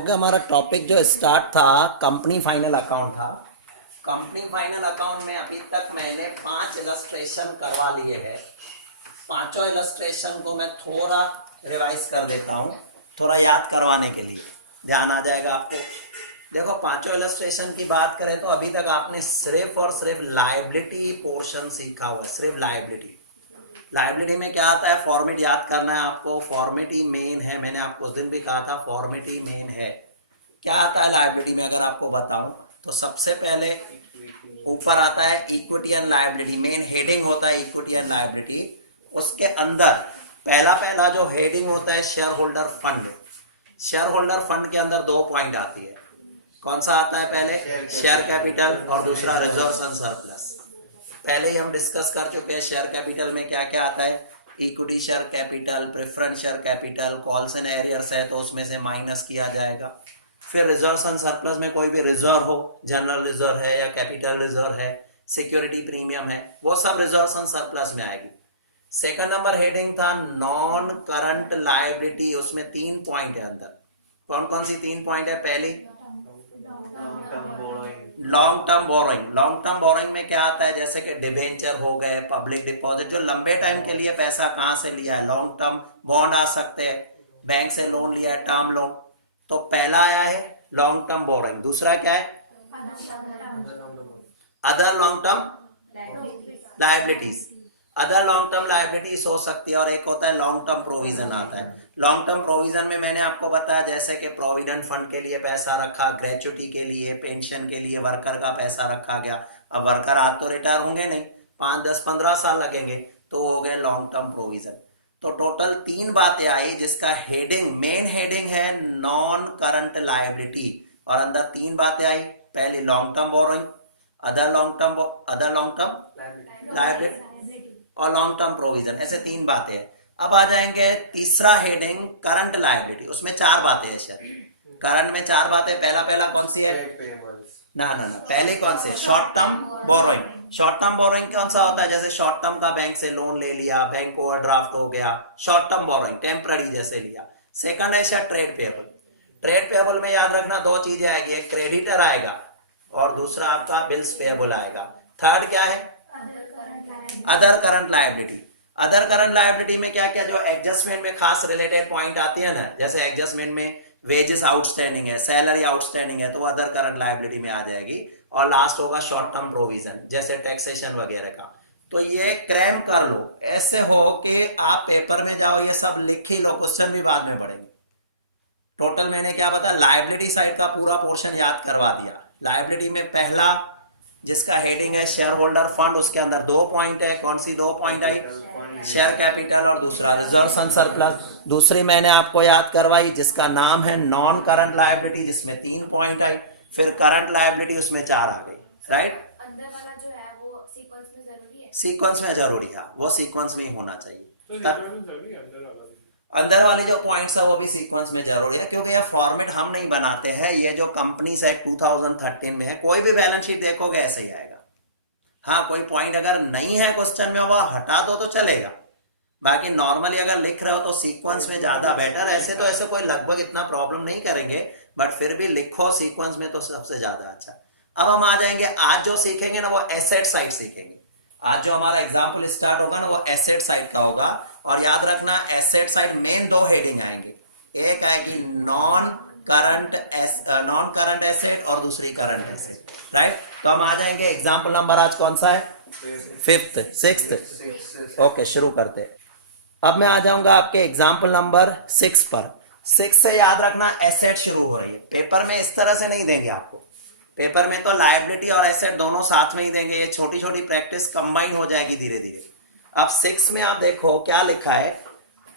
Okay, हमारा topic जो start था कंपनी फाइनल अकाउंट था। कंपनी फाइनल अकाउंट में अभी तक मैंने 5 इलस्ट्रेशन करवा लिए हैं। पांचों इलस्ट्रेशन को मैं थोड़ा रिवाइज कर देता हूँ, थोड़ा याद करवाने के लिए ध्यान आ जाएगा आपको। देखो, पांचों इलस्ट्रेशन की बात करें तो अभी तक आपने सिर्फ और सिर्फ लायबिलिटी पोर्शन सीखा हुआ है, सिर्फ लायबिलिटी। लायबिलिटी में क्या आता है, फॉर्मेट याद करना है आपको। फॉर्मेट ही मेन है, मैंने आपको उस दिन भी कहा था फॉर्मेट ही मेन है। क्या आता है लायबिलिटी में, अगर आपको बताऊं तो सबसे पहले ऊपर आता है equity and liability, main heading होता है इक्विटी एंड लायबिलिटी। उसके अंदर पहला जो हेडिंग होता है share holder fund. Share holder fund के अंदर 2 पॉइंट आती है। कौन सा आता है, पहले शेयर कैपिटल और दूसरा रिजर्व्स एंड सरप्लस। पहले ही हम डिस्कस कर चुके हैं शेयर कैपिटल में क्या क्या आता है। Equity share capital, preference share capital, calls and arrears है तो उसमें से माइनस किया जाएगा। फिर रिजर्व्स एंड सरप्लस में कोई भी रिजर्व हो, जनरल रिजर्व है या कैपिटल रिजर्व है, सिक्योरिटी प्रीमियम है, वो सब रिजर्व्स एंड सरप्लस में आएगी। सेकंड नंबर हेडिंग था नॉन करंट लायबिलिटी, उसमें 3 पॉइंट है अंदर। कौन कौन सी 3 पॉइंट है? पहली long term borrowing. Long term borrowing में क्या आता है, जैसे कि डिबेंचर हो गए, पब्लिक डिपॉजिट, जो लंबे टाइम के लिए पैसा कहां से लिया है, लॉन्ग टर्म बॉन्ड आ सकते हैं, बैंक से लोन लिया है, टर्म लोन। तो पहला आया है लॉन्ग टर्म बोरोइंग। दूसरा क्या है, other long term liabilities. Other long term liabilities हो सकती है। और एक होता है लॉन्ग टर्म प्रोविजन आता है। लॉन्ग टर्म प्रोविजन में मैंने आपको बताया जैसे कि प्रोविडेंट फंड के लिए पैसा रखा, ग्रेचुटी के लिए, पेंशन के लिए वर्कर का पैसा रखा गया। अब वर्कर आज तो रिटायर होंगे नहीं, 5, 10, 15 साल लगेंगे, तो हो गए लॉन्ग टर्म प्रोविजन। तो टोटल 3 बातें आई जिसका हेडिंग, मेन हेडिंग है नॉन करंट लायबिलिटी, और अंदर 3 बातें आई। पहली long term borrowing, other long term liability और लॉन्ग टर्म प्रोविजन, ऐसे 3 बातें हैं। अब आ जाएंगे तीसरा हेडिंग करंट लायबिलिटी, उसमें 4 बातें हैं शायद। करंट में 4 बातें, पहला कौन सी है? ना, पहले कौन सी है? Short term borrowing. Short term borrowing कौन सा होता है, जैसे शॉर्ट टर्म का बैंक से लोन ले लिया, बैंक ओवरड्राफ्ट हो गया, शॉर्ट टर्म बोरोइंग, टेम्पररी जैसे लिया। सेकंड है शायद ट्रेड पेएबल। ट्रेड पेएबल में याद रखना 2 चीजें आएगी, एक क्रेडिटर आएगा और दूसरा आपका बिल्स पेएबल आएगा। थर्ड क्या है, other current liability. Other current liability में क्या क्या जो एडजस्टमेंट में खास रिलेटेड पॉइंट आती है ना, जैसे एडजस्टमेंट में वेजेस आउटस्टैंडिंग है, सैलरी आउटस्टैंडिंग है, तो अदर करंट लायबिलिटी में आ जाएगी। और लास्ट होगा शॉर्ट टर्म प्रोविजन, जैसे टैक्सेशन वगैरह का। तो ये क्रैम कर लो, ऐसे हो कि आप पेपर में जाओ ये सब लिख ही लो, क्वेश्चन भी बाद में पढ़ेंगे। टोटल मैंने क्या बताया, लायबिलिटी साइड का पूरा पोर्शन याद करवा दिया। लायबिलिटी में पहला जिसका हेडिंग है शेयर होल्डर फंड, उसके अंदर 2 पॉइंट है। कौन सी 2 पॉइंट आई? शेयर कैपिटल और दूसरा रिजर्व्स एंड सरप्लस। दूसरी मैंने आपको याद करवाई जिसका नाम है नॉन करंट लायबिलिटी, जिसमें 3 पॉइंट आई। फिर करंट लायबिलिटी, उसमें 4 आ गई, राइट। अंदर वाला जो है वो सीक्वेंस में जरूरी है? सीक्वेंस में जरूरी है, वो सीक्वेंस में ही होना चाहिए। तो अंदर वाले जो पॉइंट्स है वो भी सीक्वेंस में जरूरी है, क्योंकि ये फॉर्मेट हम नहीं बनाते हैं, ये जो कंपनीज एक्ट 2013 में है, कोई भी बैलेंस शीट देखोगे ऐसे ही आएगा। हाँ, कोई पॉइंट अगर नहीं है क्वेश्चन में, वो हटा दो तो चलेगा। बाकी नॉर्मली अगर लिख रहे हो तो सीक्वेंस में ज्यादा बेटर। ऐसे तो ऐसे कोई लगभग इतना प्रॉब्लम नहीं करेंगे, बट फिर भी लिखो सीक्वेंस में तो सबसे ज्यादा अच्छा। अब हम आ जाएंगे, आज जो सीखेंगे ना वो एसेट साइड सीखेंगे। आज जो हमारा एग्जाम्पल स्टार्ट होगा ना वो एसेट साइड का होगा। और याद रखना, एसेट साइड मेन 2 हेडिंग आएंगे, एक आएगी नॉन करंट एसेट और दूसरी करंट एसेट, राइट। तो हम आ जाएंगे एग्जाम्पल नंबर आज कौन सा है, 5th 6th। ओके, शुरू करते हैं। अब मैं आ जाऊंगा आपके एग्जाम्पल नंबर 6 पर। 6 से याद रखना एसेट शुरू हो रही है। पेपर में इस तरह से नहीं देंगे आपको, पेपर में तो लायबिलिटी और एसेट दोनों साथ में ही देंगे। ये छोटी छोटी प्रैक्टिस कंबाइन हो जाएगी धीरे धीरे। अब 6 में आप देखो क्या लिखा है,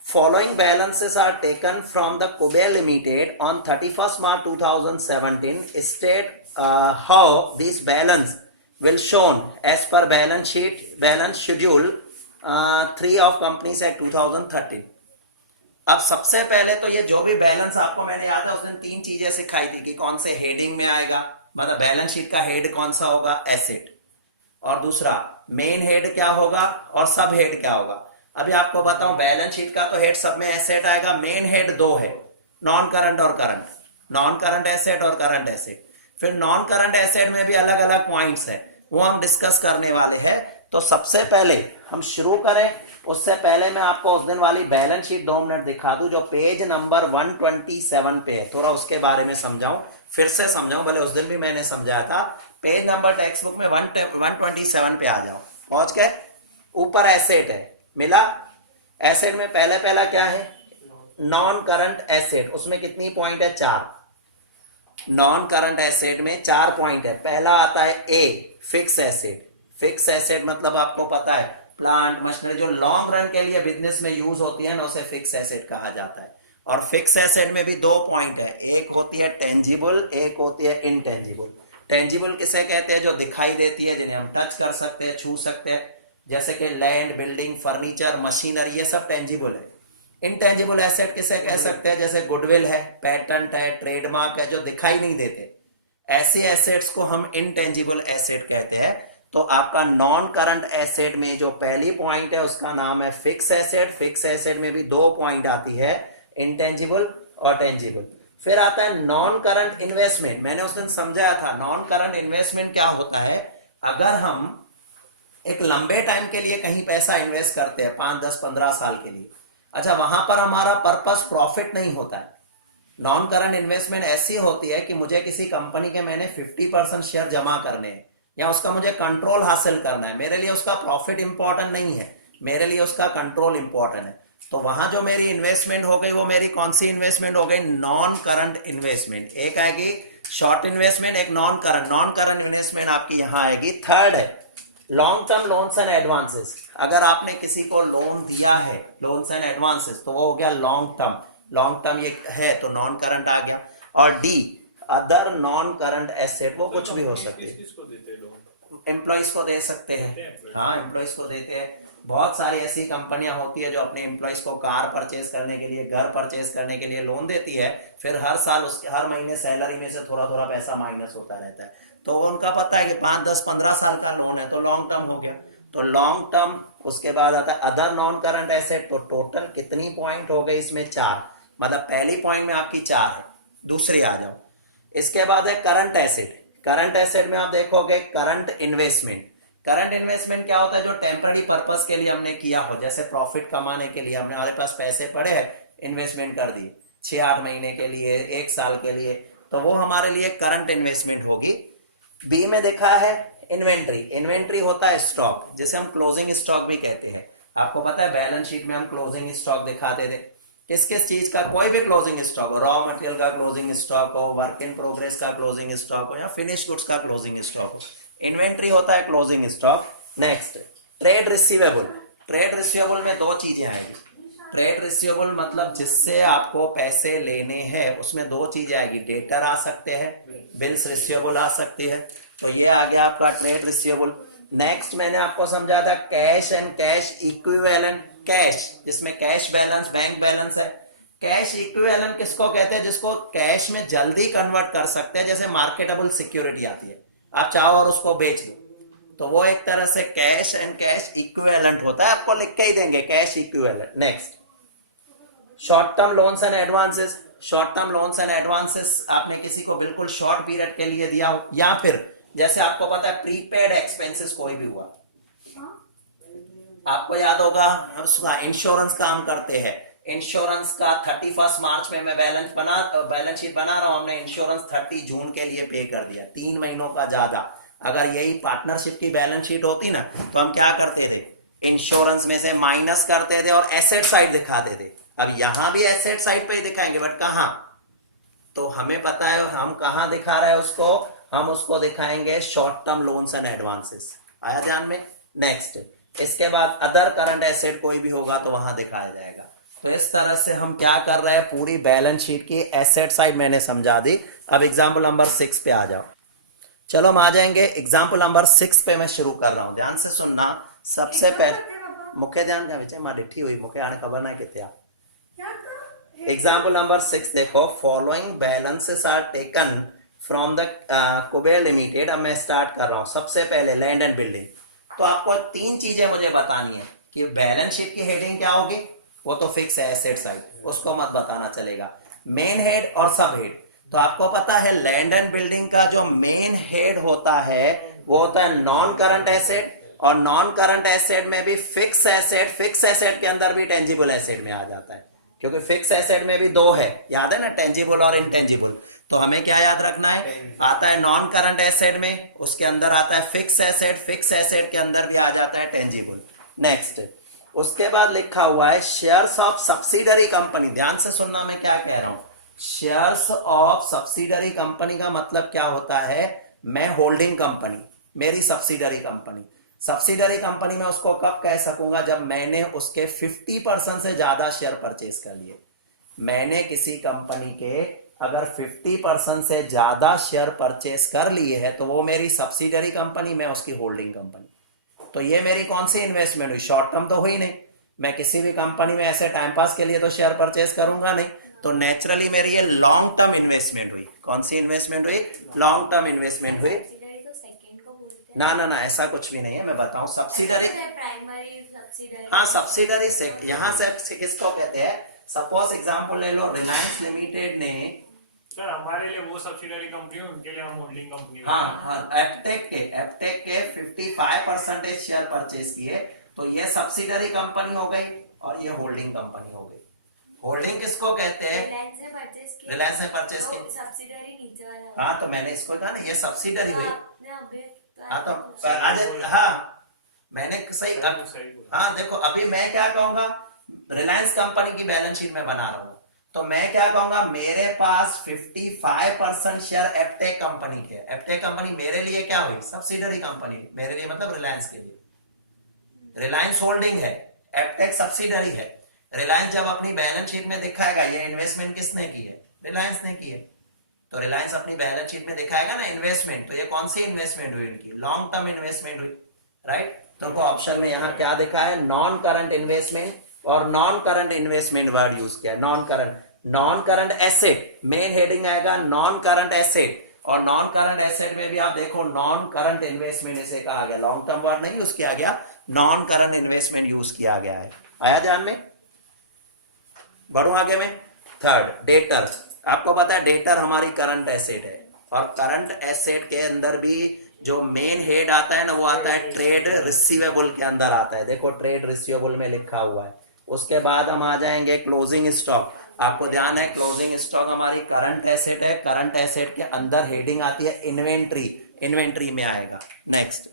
following balances are taken from the Kuber limited on 31st March 2017 state how this balance will shown as per balance sheet balance schedule 3 of companies act 2013। अब सबसे पहले तो ये जो भी बैलेंस आपको मैंने याद है उस दिन 3 चीजें सिखाई थी कि कौन से हेडिंग में आएगा, मतलब बैलेंस शीट का हेड कौन सा होगा, एसेट, और दूसरा मेन हेड क्या होगा और सब हेड क्या होगा। अभी आपको बताऊं, बैलेंस शीट का तो हेड सब में एसेट आएगा, मेन हेड 2 है, नॉन करंट और करंट। नॉन करंट एसेट और करंट एसेट। फिर नॉन करंट एसेट में भी अलग अलग पॉइंट्स है, वो हम डिस्कस करने वाले हैं। तो सबसे पहले हम शुरू करें, उससे पहले मैं आपको उस दिन वाली बैलेंस शीट 2 मिनट दिखा दूं जो पेज नंबर 127 पे है, थोड़ा उसके बारे में समझाऊं, फिर से समझाऊं, भले उस दिन भी मैंने समझाया था। पेज नंबर टेक्स्ट बुक में 127 पे आ जाओ, पहुंच गए? ऊपर एसेट है, मिला? एसेट में पहला क्या है? Non current asset. उसमें कितनी पॉइंट है? 4। नॉन करंट एसेट में 4 पॉइंट है। पहला आता है ए, फिक्स एसेट। फिक्स एसेट मतलब आपको पता है प्लांट मशीनरी जो लॉन्ग रन के लिए बिजनेस में यूज होती है ना, उसे फिक्स एसेट कहा जाता है। और फिक्स एसेट में भी 2 पॉइंट है, एक होती है टेंजिबल, एक होती है इनटेंजिबल। टेंजिबल किसे कहते हैं? जो दिखाई देती है, जिन्हें हम टच कर सकते हैं, छू सकते हैं, जैसे कि लैंड, बिल्डिंग, फर्नीचर, मशीनरी, ये सब टेंजिबल है। इनटेंजिबल एसेट किसे कह सकते हैं? जैसे गुडविल है, पेटेंट है, ट्रेडमार्क है, जो दिखाई नहीं देते, ऐसे एसेट्स को हम इनटेंजिबल एसेट कहते हैं। तो आपका नॉन करंट एसेट में जो पहली पॉइंट है उसका नाम है फिक्स एसेट। फिक्स एसेट में भी 2 पॉइंट आती है, इनटेंजिबल और टेंजिबल। फिर आता है नॉन करंट इन्वेस्टमेंट। मैंने उस दिन समझाया था नॉन करंट इन्वेस्टमेंट क्या होता है। अगर हम एक लंबे टाइम के लिए कहीं पैसा इन्वेस्ट करते हैं, 5, 10, 15 साल के लिए, अच्छा, वहां पर हमारा पर्पस प्रॉफिट नहीं होता है। नॉन करंट इन्वेस्टमेंट ऐसी होती है कि मुझे किसी कंपनी के मैंने 50% शेयर जमा करने हैं या उसका मुझे कंट्रोल हासिल करना है। मेरे लिए उसका प्रॉफिट इंपॉर्टेंट नहीं है, मेरे लिए उसका कंट्रोल इंपॉर्टेंट है। तो वहां जो मेरी इन्वेस्टमेंट हो गई, वो मेरी कौन सी इन्वेस्टमेंट हो गई? Non current investment. एक आएगी शॉर्ट इन्वेस्टमेंट, एक non current. Non current investment आपकी यहां आएगी। थर्ड है long term loans and advances. अगर आपने किसी को लोन दिया है, लोन्स एंड एडवांसेस, तो वो हो गया लॉन्ग टर्म। लॉन्ग टर्म ये है तो नॉन करंट आ गया। और D other non current asset, वो कुछ भी हो सकती है। किसको देते हैं लोग? एम्प्लॉइज को दे सकते हैं, हाँ एम्प्लॉइज को देते हैं। बहुत सारी ऐसी कंपनियां होती है जो अपने एम्प्लॉइज को कार परचेज करने के लिए, घर परचेज करने के लिए लोन देती है। फिर हर साल उसके हर महीने सैलरी में से थोड़ा थोड़ा पैसा माइनस होता रहता है। तो वो उनका पता है कि 5, 10, 15 साल का लोन है, तो लॉन्ग टर्म हो गया। तो लॉन्ग टर्म। उसके बाद आता है अदर नॉन करंट एसेट। तो टोटल कितनी पॉइंट हो गई इसमें? 4। मतलब पहली पॉइंट में आपकी 4 है। दूसरी आ जाओ। इसके बाद है करंट एसेट। करंट एसेट में आप देखोगे करंट इन्वेस्टमेंट। करंट इन्वेस्टमेंट क्या होता है? जो टेम्पररी पर्पस के लिए हमने किया हो, जैसे प्रॉफिट कमाने के लिए हमने, हमारे पास पैसे पड़े हैं, इन्वेस्टमेंट कर दिए 6-8 महीने के लिए, 1 साल के लिए, तो वो हमारे लिए करंट इन्वेस्टमेंट होगी। बी में देखा है इन्वेंट्री। इन्वेंट्री होता है स्टॉक, जिसे हम क्लोजिंग स्टॉक भी कहते हैं। आपको पता है बैलेंस शीट में हम क्लोजिंग स्टॉक दिखाते थे। किस किस चीज का? कोई भी क्लोजिंग स्टॉक हो, रॉ मटेरियल का क्लोजिंग स्टॉक हो, वर्क इन प्रोग्रेस का क्लोजिंग स्टॉक हो, या फिनिश गुड्स का क्लोजिंग स्टॉक हो, इन्वेंट्री होता है closing stock. Next trade receivable. Trade receivable में 2 चीजें आएगी। ट्रेड रिसीवेबल मतलब जिससे आपको पैसे लेने हैं, उसमें 2 चीजें आएगी। डेटर आ सकते हैं, बिल्स रिसीवेबल आ सकती है। तो ये आ गया आपका ट्रेड रिसीवेबल। नेक्स्ट मैंने आपको समझाया था cash and cash equivalent. Cash जिसमें कैश बैलेंस, बैंक बैलेंस है। कैश इक्विवेलेंट किसको कहते हैं? जिसको कैश में जल्दी कन्वर्ट कर सकते हैं, जैसे मार्केटेबल सिक्योरिटी आती है, आप चाहो और उसको बेच दो, तो वो एक तरह से कैश एंड कैश इक्विवेलेंट होता है। आपको लिख के ही देंगे cash equivalent. Next short term loans and advances. Short term loans and advances आपने किसी को बिल्कुल शॉर्ट पीरियड के लिए दिया हो, या फिर जैसे आपको पता है प्रीपेड एक्सपेंसेस कोई भी हुआ, आपको याद होगा हम उसका इंश्योरेंस काम करते हैं। इंश्योरेंस का 31 मार्च में मैं बैलेंस शीट बना रहा हूं, हमने इंश्योरेंस 30 जून के लिए पे कर दिया, 3 महीनों का ज्यादा। अगर यही पार्टनरशिप की बैलेंस शीट होती ना, तो हम क्या करते थे? इंश्योरेंस में से माइनस करते थे और एसेट साइड दिखाते थे। अब यहां भी एसेट साइड पे ही दिखाएंगे, बट कहां? तो हमें पता है हम कहां दिखा रहे हैं उसको, हम उसको दिखाएंगे short term loans and advances. आया ध्यान में? नेक्स्ट इसके बाद अदर करंट एसेट कोई भी होगा तो वहां दिखाया जाएगा। तो इस तरह से हम क्या कर रहे हैं, पूरी बैलेंस शीट की एसेट साइड मैंने समझा दी। अब एग्जाम्पल नंबर 6 पे आ जाओ। चलो हम आ जाएंगे एग्जाम्पल नंबर 6 पे। मैं शुरू कर रहा हूं, ध्यान से सुनना। सबसे पहले मुख्य ध्यान का विषय मां डिठी हुई, मुख्य आने खबर ना कितने। एग्जाम्पल नंबर 6 देखो, following balances are taken from the Kuber limited. अब मैं स्टार्ट कर रहा हूं। सबसे पहले लैंड एंड बिल्डिंग। तो आपको 3 चीजें मुझे बतानी है कि बैलेंस शीट की हेडिंग क्या होगी। वो तो फिक्स है एसेट साइड, उसको मत बताना चलेगा। मेन हेड और सब हेड। तो आपको पता है लैंड एंड बिल्डिंग का जो मेन हेड होता है वो होता है नॉन करंट एसेट, और नॉन करंट एसेट में भी फिक्स एसेट के अंदर भी टेंजिबल एसेट में आ जाता है, क्योंकि फिक्स एसेट में भी दो है, याद है ना, टेंजिबल और इनटेंजिबल। तो हमें क्या याद रखना है, आता है नॉन करंट एसेट में, उसके अंदर आता है फिक्स एसेट के अंदर भी आ जाता है टेंजिबल। नेक्स्ट, उसके बाद लिखा हुआ है शेयर्स ऑफ सब्सिडरी कंपनी। ध्यान से सुनना मैं क्या कह रहा हूं। शेयर्स ऑफ सब्सिडरी कंपनी का मतलब क्या होता है, मैं होल्डिंग कंपनी, मेरी सब्सिडरी कंपनी में उसको कब कह सकूंगा, जब मैंने उसके 50% से ज्यादा शेयर परचेज कर लिए। मैंने किसी कंपनी के अगर 50% से ज्यादा शेयर परचेज कर लिए है तो वो मेरी सब्सिडरी कंपनी, मैं उसकी होल्डिंग कंपनी। तो ये मेरी कौन सी इन्वेस्टमेंट हुई, शॉर्ट टर्म तो हुई नहीं, मैं किसी भी कंपनी में ऐसे टाइम पास के लिए तो शेयर परचेज करूंगा नहीं, तो नेचुरली मेरी ये लॉन्ग टर्म इन्वेस्टमेंट हुई। कौन सी इन्वेस्टमेंट हुई, लॉन्ग टर्म इन्वेस्टमेंट हुई। सब्सिडरी तो सेकंड को बोलते हैं ना ना ना, ऐसा कुछ भी नहीं है, मैं बताऊं। Subsidiary, primary subsidiary. हाँ सब्सिडरी से यहां से किसको कहते हैं, सपोज एग्जांपल ले लो, रिलायंस लिमिटेड ने, सर हमारे लिए वो सब्सिडरी कंपनी है, उनके लिए हम होल्डिंग कंपनी। हाँ एपटेक के 55% शेयर परचेज किए, तो ये सब्सिडरी कंपनी हो गई और ये होल्डिंग कंपनी हो गई। होल्डिंग किसको कहते हैं, रिलायंस ने परचेज की, सब्सिडरी नीचे वाला। हाँ तो मैंने इसको कहा ना ये सब्सिडरी हुई। हाँ तो हाँ, आज, हाँ मैंने सही, हाँ देखो अभी मैं क्या कहूंगा, रिलायंस कंपनी की बैलेंस शीट में बना रहा हूं, तो मैं क्या कहूंगा, मेरे पास 55% शेयर एपटेक कंपनी के। एपटेक कंपनी मेरे लिए क्या हुई, सब्सिडरी कंपनी, मेरे लिए मतलब रिलायंस के लिए। रिलायंस होल्डिंग है, एपटेक सब्सिडरी है। रिलायंस जब अपनी बैलेंस शीट में दिखाएगा ये इन्वेस्टमेंट किसने की है, रिलायंस ने की है, तो रिलायंस अपनी बैलेंस शीट में दिखाएगा ना इन्वेस्टमेंट, तो ये कौन सी इन्वेस्टमेंट हुई, इनकी लॉन्ग टर्म इन्वेस्टमेंट हुई, राइट। तो ऑप्शन में यहाँ क्या देखा है, नॉन करंट इन्वेस्टमेंट, और non current investment word use किया, non current asset, main heading आएगा नॉन करंट एसेट, और नॉन करंट एसेट में भी आप देखो नॉन करंट इन्वेस्टमेंट इसे कहा गया, लॉन्ग टर्म वर्ड नहीं यूज किया गया, नॉन करंट इन्वेस्टमेंट यूज किया गया है। आया ध्यान में, बढ़ू आगे में। Third, debtor. आपको पता है डेटर हमारी करंट एसेट है, और करंट एसेट के अंदर भी जो मेन हेड आता है ना, वो आता है ट्रेड रिसीवेबल के अंदर आता है। देखो ट्रेड रिसीवेबल में लिखा हुआ है। उसके बाद हम आ जाएंगे क्लोजिंग स्टॉक। आपको ध्यान है क्लोजिंग स्टॉक हमारी करंट एसेट है, करंट एसेट के अंदर हेडिंग आती है इन्वेंट्री, इन्वेंट्री में आएगा। Next,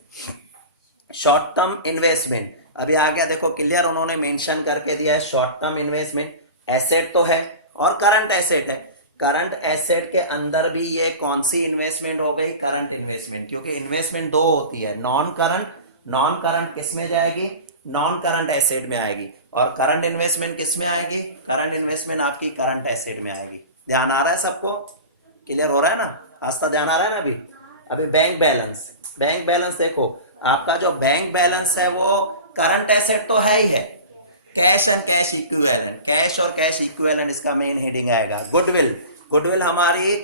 short term investment. अभी आ गया, देखो क्लियर उन्होंने मेंशन करके दिया है, शॉर्ट टर्म इन्वेस्टमेंट एसेट तो है और करंट एसेट है। करंट एसेट के अंदर भी ये कौन सी इन्वेस्टमेंट हो गई, करंट इन्वेस्टमेंट, क्योंकि इन्वेस्टमेंट दो होती है, नॉन करंट किस में जाएगी, नॉन करंट एसेट में आएगी, और करंट इन्वेस्टमेंट किस में आएगी, करंट इन्वेस्टमेंट आपकी करंट एसेट में आएगी। ध्यान आ रहा है सबको, क्लियर हो रहा है ना, आज तक ध्यान आ रहा है ना। अभी बैंक बैलेंस देखो, आपका जो बैंक बैलेंस है वो करंट एसेट तो है ही है, cash and cash equivalent, cash और कैश इक्विवेलेंट इसका मेन हेडिंग आएगा। गुडविल हमारी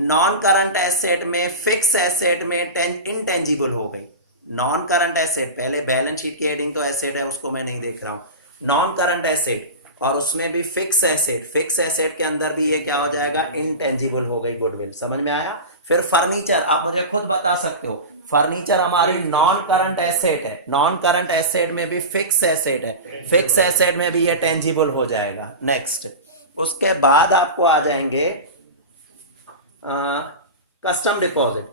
नॉन करंट एसेट में, फिक्स एसेट में इंटेंजिबल हो गई। नॉन करंट एसेट, पहले बैलेंस शीट की हेडिंग तो एसेट है, उसको मैं नहीं देख रहा हूं, नॉन करंट एसेट, और उसमें भी फिक्स एसेट के अंदर भी ये क्या हो जाएगा, इंटेंजिबल हो गई गुडविल। समझ में आया। फिर फर्नीचर, आप मुझे खुद बता सकते हो, फर्नीचर हमारी नॉन करंट एसेट है, नॉन करंट एसेट में भी फिक्स एसेट है, फिक्स एसेट में भी ये टेंजिबल हो जाएगा। नेक्स्ट, उसके बाद आपको आ जाएंगे कस्टम डिपॉजिट।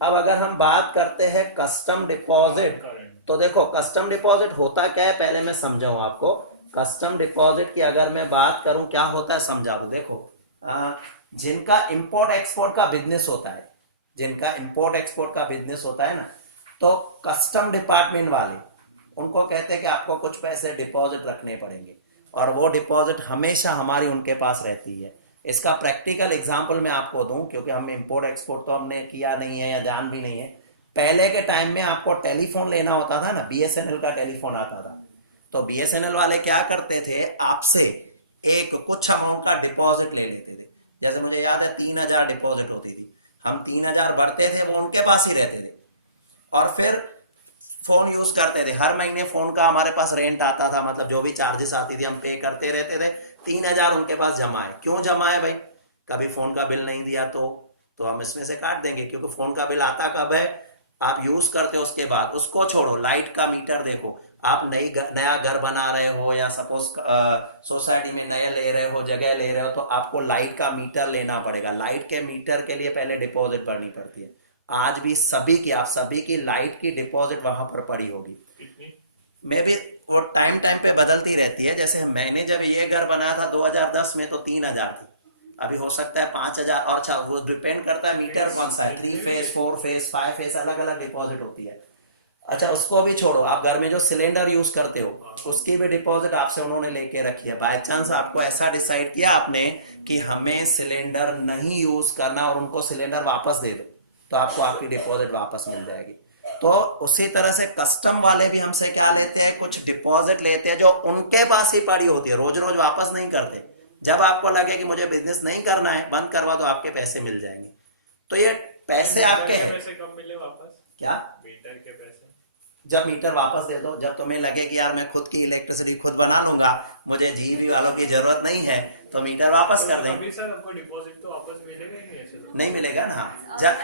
अब अगर हम बात करते हैं कस्टम डिपॉजिट, तो देखो कस्टम डिपॉजिट होता क्या है, पहले मैं समझाऊं आपको। कस्टम डिपॉजिट की अगर मैं बात करूं क्या होता है, समझा दो। देखो जिनका इंपोर्ट एक्सपोर्ट का बिजनेस होता है, जिनका इंपोर्ट एक्सपोर्ट का बिजनेस होता है ना, तो कस्टम डिपार्टमेंट वाले उनको कहते हैं कि आपको कुछ पैसे डिपॉजिट रखने पड़ेंगे, और वो डिपॉजिट हमेशा हमारी उनके पास रहती है। इसका प्रैक्टिकल एग्जांपल मैं आपको दूं, क्योंकि हम इंपोर्ट एक्सपोर्ट तो हमने किया नहीं है या जान भी नहीं है। पहले के टाइम में आपको टेलीफोन लेना होता था ना, बीएसएनएल का टेलीफोन आता था, तो बीएसएनएल वाले क्या करते थे, आपसे एक कुछ अमाउंट का डिपॉजिट ले लेते थे। जैसे मुझे याद है 3000 डिपॉजिट होती थी, हम 3000 भरते थे, वो उनके पास ही रहते थे, और फिर फोन यूज करते थे। हर महीने फोन का हमारे पास रेंट आता था, मतलब जो भी चार्जेस आती थी हम पे करते रहते थे। 3000 उनके पास जमा है। क्यों जमा है भाई, कभी फोन का बिल नहीं दिया तो हम इसमें से काट देंगे, क्योंकि फोन का बिल आता कब है, आप यूज करते हो उसके बाद। उसको छोड़ो, लाइट का मीटर देखो, आप नया घर बना रहे हो या सपोज सोसाइटी में नया ले रहे हो, जगह ले रहे हो, तो आपको लाइट का मीटर लेना पड़ेगा। लाइट के मीटर के लिए पहले डिपॉजिट भरनी पड़ती है। आज भी आप सभी की लाइट की डिपॉजिट वहां पर पड़ी होगी। कितनी? मे भी वो टाइम टाइम पे बदलती रहती है। जैसे मैंने जब ये घर बनाया था 2010 में तो 3000 थी, अभी हो सकता है 5000। और अच्छा, वो डिपेंड करता है मीटर कौन सा है, 3 फेज, 4 फेज, 5 फेज, अलग अलग डिपॉजिट होती है। अच्छा, उसको भी छोड़ो, आप घर में जो सिलेंडर यूज करते हो उसकी भी डिपॉजिट आपसे उन्होंने लेके रखी है। बाय चांस आपको ऐसा डिसाइड किया आपने कि हमें सिलेंडर नहीं यूज करना और उनको सिलेंडर वापस दे दो, तो आपको आपकी डिपॉजिट वापस मिल जाएगी। तो उसी तरह से कस्टम वाले भी हमसे क्या लेते हैं, कुछ डिपॉजिट लेते हैं जो उनके पास ही पड़ी होती है, रोज रोज वापस नहीं करते। जब आपको लगे कि मुझे बिजनेस नहीं करना है, बंद करवा दो, आपके पैसे मिल जाएंगे। तो ये पैसे आपके हैं। पैसे कब मिले वापस? क्या? मीटर के पैसे जब मीटर वापस दे दो, जब तुम्हें लगे कि यार मैं खुद की इलेक्ट्रिसिटी खुद बना लूंगा, मुझे जीबी वालों की जरूरत नहीं है, तो मीटर वापस कर देंगे। अभी सर हमको डिपॉजिट तो वापस मिलेगा ही नहीं ऐसे तो? नहीं मिलेगा ना। जब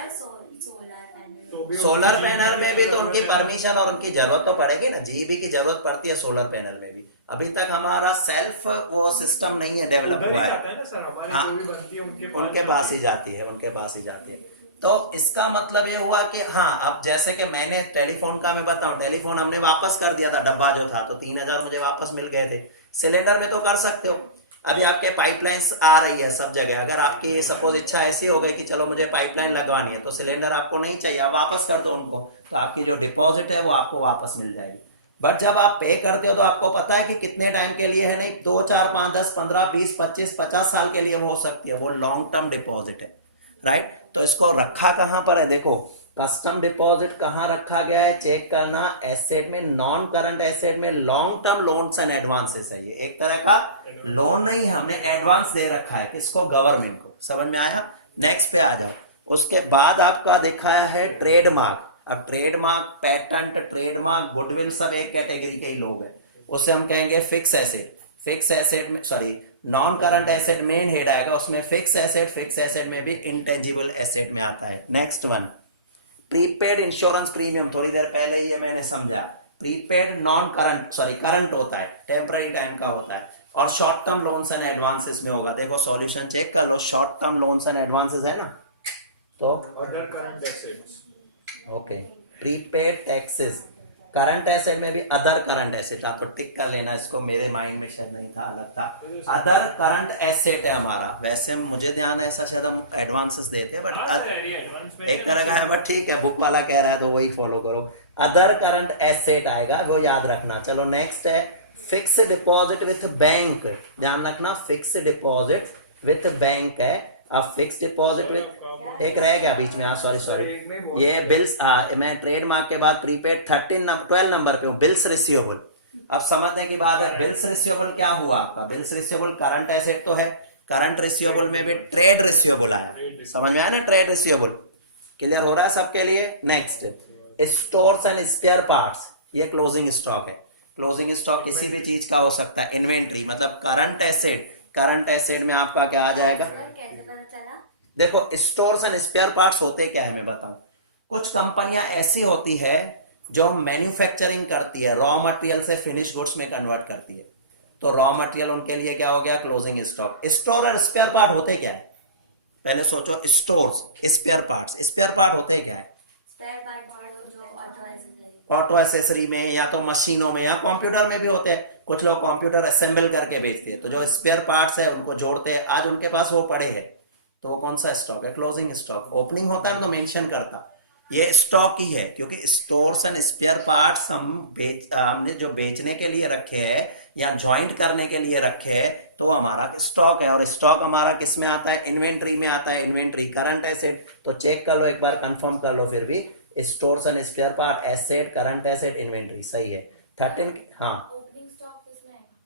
तो भी सोलर उनकी पैनल में भी तो जरूरत उनकी है। परमिशन और उनकी जरूरत तो पड़ेगी ना, जीबी की जरूरत पड़ती है सोलर पैनल में भी। अभी तक हमारा सेल्फ वो सिस्टम नहीं है डेवलप उधर हुआ ही है। जाता है ना सर, हमारी हाँ, जो भी बनती है उनके पास ही जाती है, उनके पास ही जाती है। तो इसका मतलब ये हुआ कि हाँ, अब जैसे कि मैंने टेलीफोन का मैं बताऊं, टेलीफोन हमने वापस कर दिया था, डब्बा जो था, तो 3000 मुझे वापस मिल गए थे। सिलेंडर में तो कर सकते हो। अभी आपके पाइपलाइंस आ रही है सब जगह, अगर आपकी सपोज इच्छा ऐसी हो गई कि चलो मुझे पाइपलाइन लगवानी है, तो सिलेंडर आपको नहीं चाहिए, आप वापस कर दो उनको, तो आपकी जो डिपॉजिट है वो आपको वापस मिल जाएगी। बट जब आप पे करते हो तो आपको पता है कि कितने टाइम के लिए है, नहीं 2 4 5 10 15 20 25 50 साल के लिए वो हो सकती है, वो लॉन्ग टर्म डिपॉजिट है, राइट। तो इसको रखा कहां पर है, देखो कस्टम डिपॉजिट कहां रखा गया है, चेक करना। एसेट में, नॉन करंट एसेट में long term loans and advances है। ये एक तरह का लोन नहीं है, हमने एडवांस दे रखा है, किसको, गवर्नमेंट को। समझ में आया? नेक्स्ट पे आ जाओ। उसके बाद आपका दिखाया है ट्रेडमार्क। अब ट्रेडमार्क, पेटेंट, ट्रेडमार्क, गुडविल सब एक कैटेगरी के ही लोग हैं। उसे हम कहेंगे फिक्स एसेट। फिक्स एसेट में, sorry, non current asset main head आएगा, उसमें फिक्स एसेट, फिक्स एसेट में भी इंटेंजिबल एसेट में आता है। Next one, prepaid insurance premium, थोड़ी देर पहले ये मैंने समझा। Prepaid non current, sorry current होता है, टेम्पररी टाइम का होता है, और short term loans and advances में होगा। देखो सॉल्यूशन चेक कर लो, short term loans and advances है ना, तो other current assets. Okay, prepaid taxes, current asset में भी अदर करंट एसेट, आप तो टिक कर लेना इसको, मेरे माइंड में शायद नहीं था, अलग था। अदर करंट एसेट है हमारा। वैसे मुझे ध्यान है ऐसा शायद हम एडवांसेस देते हैं, बट एक तरह का है, बट ठीक है, बुक वाला कह रहा है तो वही फॉलो करो। अदर करंट एसेट आएगा, वो याद रखना। चलो नेक्स्ट है फिक्स डिपॉजिट विथ बैंक। ध्यान रखना, फिक्स डिपॉजिट विथ बैंक है। अब फिक्स डिपॉजिट विथ, एक रह गया बीच में, सॉरी, ये बिल्स, मैं ट्रेडमार्क के बाद प्रीपेड 12 नंबर पे हूँ, बिल्स रिसीवेबल। अब समझने की बात है, बिल्स रिसीवेबल क्या हुआ आपका, बिल्स रिसीवेबल करंट एसेट तो है, करंट रिसीवेबल में भी ट्रेड रिसीवेबल आया। समझ में आया ना, ट्रेड रिसीवेबल। क्लियर हो रहा है सबके लिए? Next, stores and spare parts, ये क्लोजिंग स्टॉक है। क्लोजिंग स्टॉक किसी भी चीज का हो सकता है। इन्वेंट्री मतलब करंट एसेट, करंट एसेट में आपका क्या आ जाएगा, देखो स्टोर्स एंड स्पेयर पार्ट्स होते क्या है मैं बताऊं। कुछ कंपनियां ऐसी होती है जो मैन्युफैक्चरिंग करती है, रॉ मटेरियल से फिनिश गुड्स में कन्वर्ट करती है, तो रॉ मटेरियल उनके लिए क्या हो गया, क्लोजिंग स्टॉक। स्टोर और स्पेयर पार्ट होते क्या है, पहले सोचो, stores, spare parts, spare part होते क्या है, ऑटो एसेसरी में या तो मशीनों में या कंप्यूटर में भी होते हैं। कुछ लोग कंप्यूटर असेंबल करके बेचते हैं, तो जो स्पेयर पार्ट्स है उनको जोड़ते हैं, आज उनके पास वो पड़े हैं, तो वो कौन सा स्टॉक है, क्लोजिंग स्टॉक। ओपनिंग होता है तो मेंशन करता, ये स्टॉक ही है, क्योंकि स्टोर्स एंड स्पेयर पार्ट्स हमने जो बेचने के लिए रखे हैं या ज्वाइंट करने के लिए रखे हैं, तो हमारा स्टॉक है। और स्टॉक हमारा किस में आता है, इन्वेंट्री में आता है। इन्वेंट्री करंट एसेट, तो चेक कर लो एक बार, कंफर्म कर लो फिर भी, stores and spare part, asset, current asset, inventory, सही है। 13, हाँ,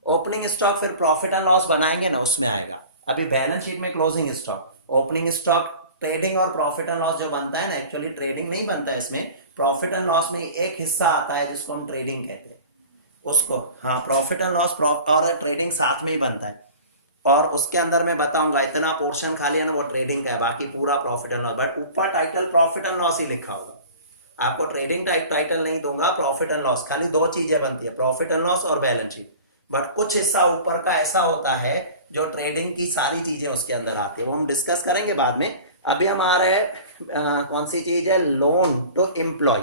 ओपनिंग स्टॉक फिर प्रॉफिट एंड लॉस बनाएंगे ना, उसमें आएगा। अभी बैलेंस शीट में closing stock, opening stock, trading और प्रॉफिट एंड लॉस जो बनता है ना, एक्चुअली ट्रेडिंग नहीं बनता है इसमें, प्रॉफिट एंड लॉस में एक हिस्सा आता है जिसको हम ट्रेडिंग कहते हैं उसको, हाँ, प्रॉफिट एंड लॉस और ट्रेडिंग साथ में ही बनता है। और उसके अंदर मैं बताऊंगा इतना पोर्शन खाली है ना वो ट्रेडिंग का है, बाकी पूरा प्रॉफिट एंड लॉस, बट ऊपर टाइटल प्रॉफिट एंड लॉस ही लिखा होगा। आपको ट्रेडिंग टाइटल नहीं दूंगा, प्रॉफिट एंड लॉस, खाली दो चीजें बनती है, प्रॉफिट एंड लॉस और बैलेंस शीट। बट कुछ हिस्सा ऊपर का ऐसा होता है जो ट्रेडिंग की सारी चीजें उसके अंदर आती है, वो हम डिस्कस करेंगे बाद में। अभी हम आ रहे हैं कौन सी चीज है, लोन टू एम्प्लॉय।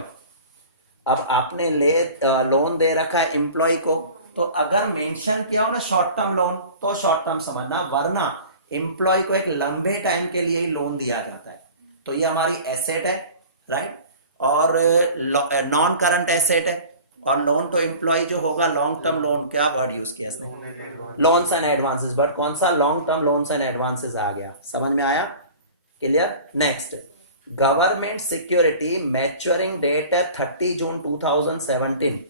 अब आपने लोन दे रखा है एम्प्लॉय को, तो अगर मेंशन किया हो ना शॉर्ट टर्म लोन तो शॉर्ट टर्म समझना, वरना एम्प्लॉय को एक लंबे टाइम के लिए ही लोन दिया जाता है। तो ये हमारी एसेट है, राइट, और नॉन करंट एसेट है। और लोन टू एम्प्लॉय जो होगा लॉन्ग टर्म लोन, क्या वर्ड यूज किया इसने, लोन्स एंड एडवांसेस, बट कौन सा long term loans and advances आ गया, समझ में आया, clear. Next, government security maturing date है 30 जून 2017।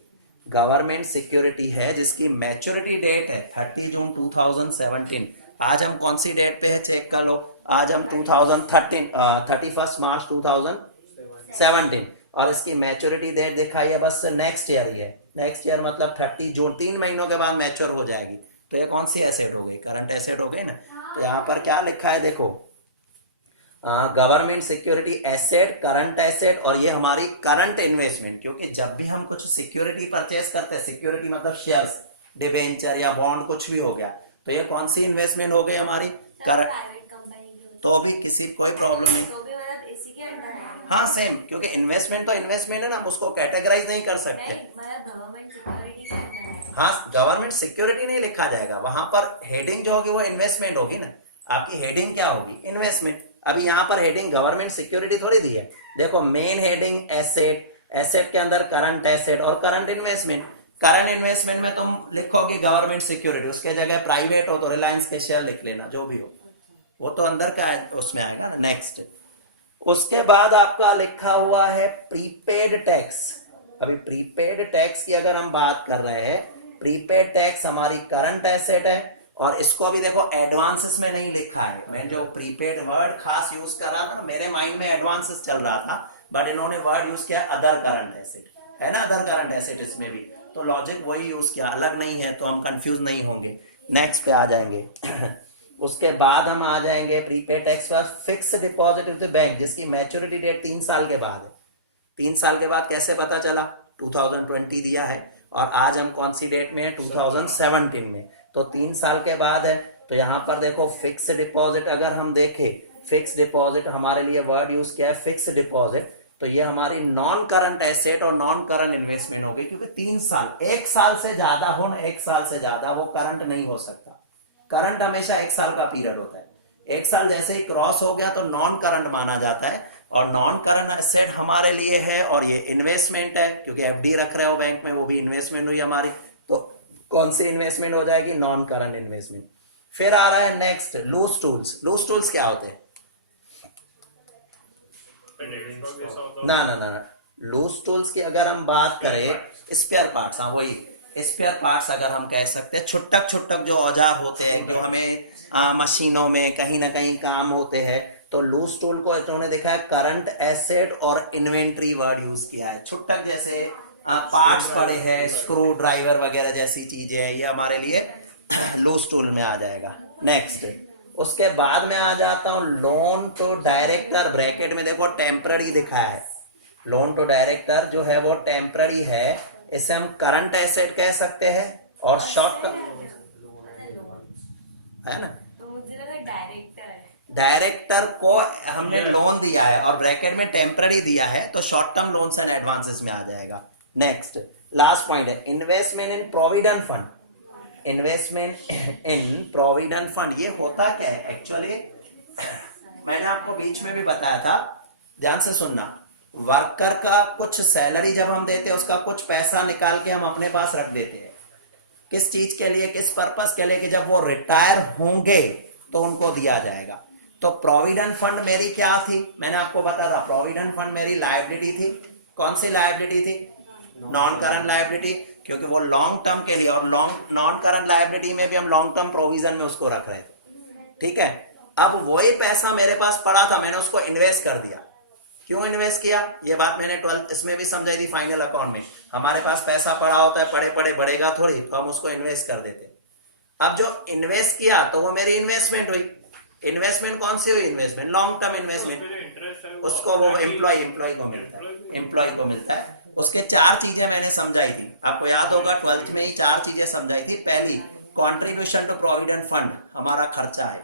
गवर्नमेंट सिक्योरिटी है जिसकी मैच्योरिटी डेट है 30 जून 2017। आज हम कौन सी डेट पे है चेक कर लो, आज हम 31 मार्च 2017, और इसकी मैच्योरिटी डेट दिखाई है बस नेक्स्ट ईयर ही है। नेक्स्ट ईयर मतलब 30 जून, 3 महीनों के बाद मैच्योर हो जाएगी। तो ये कौन सी एसेट हो गई, करंट एसेट हो गई ना। तो यहाँ पर क्या लिखा है देखो, government security asset, current asset, और ये हमारी करंट इन्वेस्टमेंट, क्योंकि जब भी हम कुछ सिक्योरिटी परचेज करते हैं, सिक्योरिटी मतलब शेयर्स, डिबेंचर या बॉन्ड कुछ भी हो गया, तो ये कौन सी इन्वेस्टमेंट हो गई हमारी, करंट। तो भी किसी कोई प्रॉब्लम नहीं, तो भी मतलब इसी के अंडर है। हाँ सेम, क्योंकि इन्वेस्टमेंट तो इन्वेस्टमेंट है ना, उसको कैटेगराइज नहीं कर सकते। मतलब गवर्नमेंट सिक्योरिटी के अंडर है। हाँ, गवर्नमेंट सिक्योरिटी नहीं लिखा जाएगा, वहां पर हेडिंग जो होगी वो इन्वेस्टमेंट होगी ना। आपकी हेडिंग क्या होगी, इन्वेस्टमेंट। अभी यहाँ पर हेडिंग गवर्नमेंट सिक्योरिटी थोड़ी दी है, देखो मेन हेडिंग एसेट, एसेट के अंदर करंट एसेट और करंट इन्वेस्टमेंट। करंट इन्वेस्टमेंट में तुम लिखोगे गवर्नमेंट सिक्योरिटी, उसके जगह प्राइवेट हो तो रिलायंस के शेयर लिख लेना, जो भी हो वो तो अंदर का उसमें आएगा। नेक्स्ट, उसके बाद आपका लिखा हुआ है प्रीपेड टैक्स। अभी प्रीपेड टैक्स की अगर हम बात कर रहे हैं, प्रीपेड टैक्स हमारी करंट एसेट है, और इसको भी देखो एडवांसेस में नहीं लिखा है। मैं जो प्रीपेड वर्ड खास यूज कर रहा था, मेरे माइंड में एडवांसेस चल रहा था, बट इन्होंने वर्ड यूज किया अदर करंट एसेट, है ना, अदर करंट एसेट इसमें भी, तो लॉजिक वही यूज किया, अलग नहीं है, तो हम कंफ्यूज नहीं होंगे। नेक्स्ट पे आ जाएंगे उसके बाद हम आ जाएंगे प्रीपेड टैक्स पर, फिक्स डिपॉजिट विद बैंक, जिसकी मैच्योरिटी डेट 3 साल के बाद है। 3 साल के बाद कैसे पता चला, 2020 दिया है, और आज हम कौन सी डेट में है, 2017 में, तो 3 साल के बाद है। तो यहाँ पर देखो फिक्स डिपॉजिट, अगर हम देखें फिक्स डिपॉजिट, हमारे लिए वर्ड यूज किया है फिक्स डिपॉजिट, तो ये हमारी नॉन करंट एसेट और नॉन करंट इन्वेस्टमेंट होगी, क्योंकि 3 साल, 1 साल से ज्यादा हो ना, 1 साल से ज्यादा वो करंट नहीं हो सकता। करंट हमेशा 1 साल का पीरियड होता है, 1 साल जैसे ही क्रॉस हो गया तो नॉन करंट माना जाता है, और नॉन करंट एसेट हमारे लिए है, और ये इन्वेस्टमेंट है, क्योंकि एफडी रख रहे हो बैंक में, वो भी इन्वेस्टमेंट हुई हमारी, तो कौन सी इन्वेस्टमेंट हो जाएगी, नॉन करंट इन्वेस्टमेंट। फिर आ रहा है next, loose tools. Loose tools क्या होते हैं, ना ना ना, लूज टूल्स की अगर हम बात करें, स्पेयर पार्ट्स, हाँ वही स्पेयर पार्ट्स अगर हम कह सकते हैं, छुटक छुटक जो औजार होते हैं, जो हमें मशीनों में कहीं ना कहीं काम होते हैं, तो लूज टूल को इन्होंने देखा है करंट एसेट और इन्वेंट्री वर्ड यूज किया है। छुटक जैसे पार्ट्स पड़े हैं, स्क्रू ड्राइवर वगैरह जैसी चीजें हैं, ये हमारे लिए लूज टूल में आ जाएगा। नेक्स्ट, उसके बाद में आ जाता हूं लोन टू डायरेक्टर, ब्रैकेट में देखो टेम्पररी दिखाया है, लोन टू डायरेक्टर जो है वो टेम्पररी है, इसे हम करंट एसेट कह सकते हैं, और शॉर्ट है ना, तो मुझे लगा डायरेक्टर है। डायरेक्टर को हमने लोन दिया है और ब्रैकेट में टेम्पररी दिया है, तो short term loans and advances में आ जाएगा। नेक्स्ट, लास्ट पॉइंट है इन्वेस्टमेंट इन प्रोविडेंट फंड। इन्वेस्टमेंट इन प्रोविडेंट फंड, ये होता क्या है एक्चुअली, मैंने आपको बीच में भी बताया था, ध्यान से सुनना। वर्कर का कुछ सैलरी जब हम देते हैं, उसका कुछ पैसा निकाल के हम अपने पास रख देते हैं, किस चीज के लिए, किस पर्पस के लिए, कि जब वो रिटायर होंगे तो उनको दिया जाएगा। तो प्रोविडेंट फंड मेरी क्या थी, मैंने आपको बताया था, प्रोविडेंट फंड मेरी लायबिलिटी थी। कौन सी लायबिलिटी थी, नॉन करंट लायबिलिटी, क्योंकि वो लॉन्ग टर्म के लिए, और नॉन करंट लायबिलिटी में भी हम लॉन्ग टर्म प्रोविजन में उसको रख रहे थे, ठीक है। अब वही पैसा मेरे पास पड़ा था, मैंने उसको इन्वेस्ट कर दिया। क्यों इन्वेस्ट किया, ये बात मैंने 12th इसमें भी समझाई थी, फाइनल अकाउंट में। हमारे पास पैसा पड़ा होता है, पड़े पड़े बढ़ेगा थोड़ी, तो हम उसको इन्वेस्ट कर देते। अब जो इन्वेस्ट किया तो वो मेरी इन्वेस्टमेंट हुई। इन्वेस्टमेंट कौन सी हुई? Investment long term investment, interest है उसको वो एम्प्लॉय को मिलता है, एम्प्लॉय को मिलता है। उसके चार चीजें मैंने समझाई थी, आपको याद होगा 12th में ही चार चीजें समझाई थी। पहली, कंट्रीब्यूशन टू प्रोविडेंट फंड हमारा खर्चा है,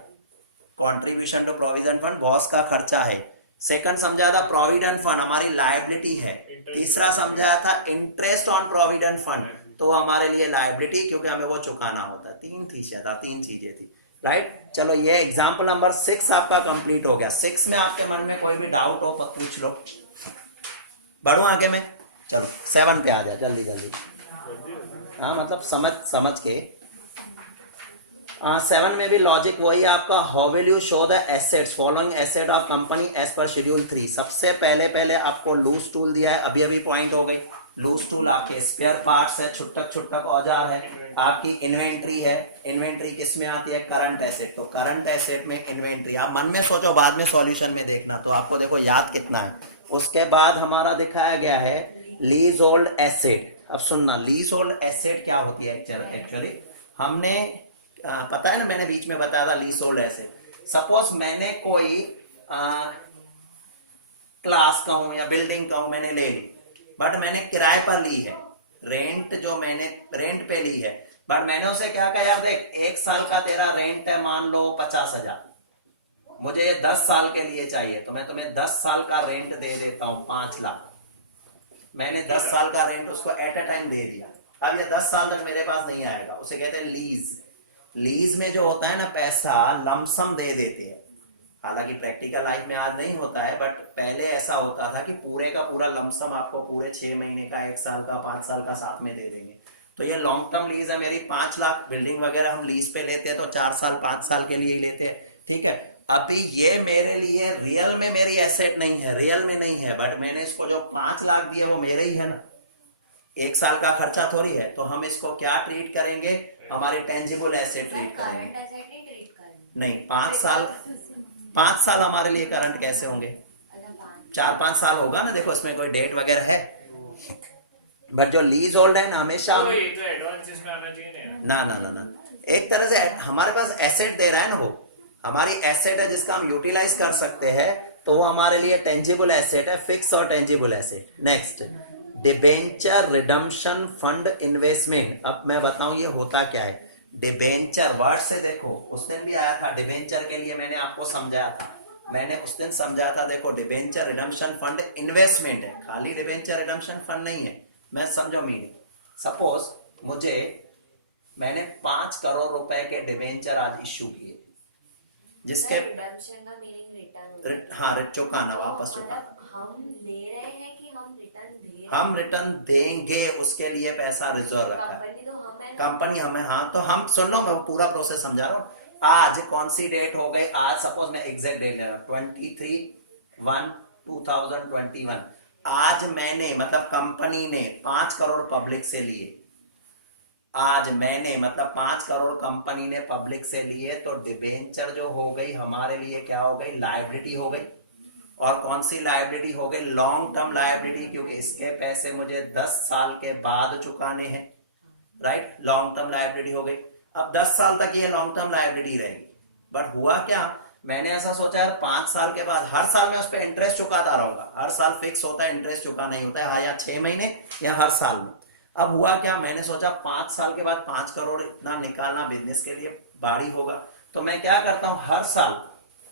contribution to provident fund boss का खर्चा है। सेकंड समझा था प्रोविडेंट फंड हमारी लायबिलिटी है। तीसरा समझाया था इंटरेस्ट ऑन प्रोविडेंट फंड, तो हमारे लिए लायबिलिटी, क्योंकि हमें वो चुकाना होता है। तीन चीजें थी, राइट। चलो ये एग्जाम्पल नंबर 6 आपका कंप्लीट हो गया। 6 में आपके मन में कोई भी डाउट हो तो पूछ लो, बढ़ू आगे में। चलो 7 पे आ जाए जल्दी जल्दी, हाँ मतलब समझ के। 7 में भी लॉजिक वही आपका, how will you show the assets following asset of company as per schedule 3। सबसे पहले आपको लूज टूल दिया है, अभी पॉइंट हो गई। लूज टूल आपके स्पेयर पार्ट्स है, छुटक औजार है, आपकी इन्वेंट्री है। इन्वेंट्री किस में आती है? Current asset. तो करंट एसेट में इन्वेंट्री, आप मन में सोचो, बाद में सॉल्यूशन में देखना, तो आपको देखो याद कितना है। उसके बाद हमारा दिखाया गया है लीज होल्ड एसेट। अब सुनना, लीज होल्ड एसेट क्या होती है एक्चुअली, हमने पता है ना, मैंने बीच में बताया था लीज होल्ड एसेट। सपोज मैंने कोई क्लास कहूं या बिल्डिंग कहूं मैंने ले ली, बट मैंने किराए पर ली है, रेंट जो मैंने रेंट पे ली है, बट मैंने उसे क्या कहा, यार देख 1 साल का तेरा रेंट है, मान लो 50,000, मुझे ये 10 साल के लिए चाहिए, तो मैं तुम्हें 10 साल का रेंट दे देता हूं 5 लाख। मैंने 10 साल का रेंट उसको एट अ टाइम दे दिया। अब ये 10 साल तक मेरे पास नहीं आएगा, उसे कहते हैं लीज। लीज में जो होता है ना पैसा लमसम दे देते हैं, हालांकि प्रैक्टिकल लाइफ में आज नहीं होता है, बट पहले ऐसा होता था कि पूरे का पूरा लमसम आपको पूरे 6 महीने का, 1 साल का, 5 साल का साथ में दे देंगे। तो ये लॉन्ग टर्म लीज है मेरी। 5 लाख बिल्डिंग वगैरह हम लीज पे लेते हैं तो 4 साल 5 साल के लिए ही लेते हैं, ठीक है। अभी ये मेरे लिए रियल में मेरी एसेट नहीं है, रियल में नहीं है, बट मैंने इसको जो 5 लाख दिए वो मेरे ही है ना, 1 साल का खर्चा थोड़ी है। तो हम इसको क्या ट्रीट करेंगे? हमारे टेंजिबल एसेट ट्रीट करेंगे। नहीं, 5 साल हमारे लिए करंट कैसे होंगे? 4-5 साल होगा ना, देखो इसमें कोई डेट वगैरह है, बट जो लीज होल्ड है ना हमेशा तो ये तो एडवांसेस में आना चाहिए ना, एक तरह से हमारे पास एसेट दे रहा है ना, वो हमारी एसेट है जिसका हम यूटिलाइज कर सकते हैं, तो वो हमारे लिए टेंजिबल एसेट है, फिक्स और tangible asset. Next, debenture redemption fund investment. अब मैं बताऊं ये होता क्या है। डिबेंचर वर्ड से देखो, उस दिन भी आया था डिबेंचर के लिए, मैंने आपको समझाया था, मैंने उस दिन समझाया था, देखो डिबेंचर रिडम्पशन फंड इन्वेस्टमेंट है, खाली डिबेंचर रिडम्पशन फंड नहीं है। मैं समझो मीनिंग, सपोज मैंने 5 करोड़ रुपए के डिबेंचर आज इश्यू किए, जिसके हाँ चुकाना, वापस चुकाना, हम रिटर्न देंगे, उसके लिए पैसा रिजर्व रखा है कंपनी हमें। हाँ तो हम सुन लो, मैं पूरा प्रोसेस समझा रहा हूँ। आज कौन सी डेट हो गई? आज सपोज मैं एग्जैक्ट डेट ले रहा हूँ 23/1/2021। आज मैंने मतलब कंपनी ने 5 करोड़ पब्लिक से लिए, आज मैंने मतलब 5 करोड़ कंपनी ने पब्लिक से लिए, तो डिबेंचर जो हो गई हमारे लिए क्या हो गई? लायबिलिटी हो गई। और कौन सी लायबिलिटी हो गई? लॉन्ग टर्म लायबिलिटी, क्योंकि इसके पैसे मुझे 10 साल के बाद चुकाने हैं, राइट। लॉन्ग टर्म लायबिलिटी हो गई। अब 10 साल तक ये लॉन्ग टर्म लायबिलिटी रहेगी, बट हुआ क्या, मैंने ऐसा सोचा यार 5 साल के बाद हर साल मैं उस पर इंटरेस्ट चुकाता रहूंगा, हर साल फिक्स होता है इंटरेस्ट चुकाना ही होता है, हाँ या 6 महीने या हर साल में। अब हुआ क्या, मैंने सोचा 5 साल के बाद 5 करोड़ इतना निकालना बिजनेस के लिए भारी होगा, तो मैं क्या करता हूं, हर साल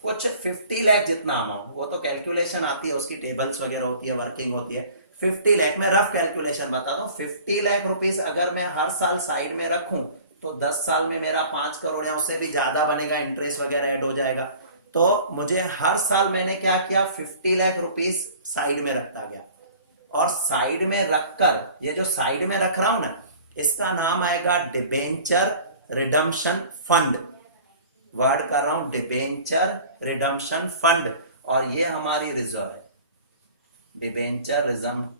कुछ 50 लाख जितना अमाउंट, वो तो कैलकुलेशन आती है, उसकी टेबल्स वगैरह होती है, वर्किंग होती है। 50 लाख में रफ कैलकुलेशन बताता हूँ, 50 लाख रुपीस अगर मैं हर साल साइड में रखूं तो 10 साल में मेरा 5 करोड़ या उससे भी ज्यादा बनेगा, इंटरेस्ट वगैरह ऐड हो जाएगा। तो मुझे हर साल मैंने क्या किया, 50 लाख रुपीस साइड में रखता गया, और साइड में रखकर, ये जो साइड में रख रहा हूं ना, इसका नाम आएगा डिबेंचर रिडम्पशन फंड। वर्ड कर रहा हूं, डिबेंचर रिडम्पशन फंड, और ये हमारी रिजर्व है। डिबेंचर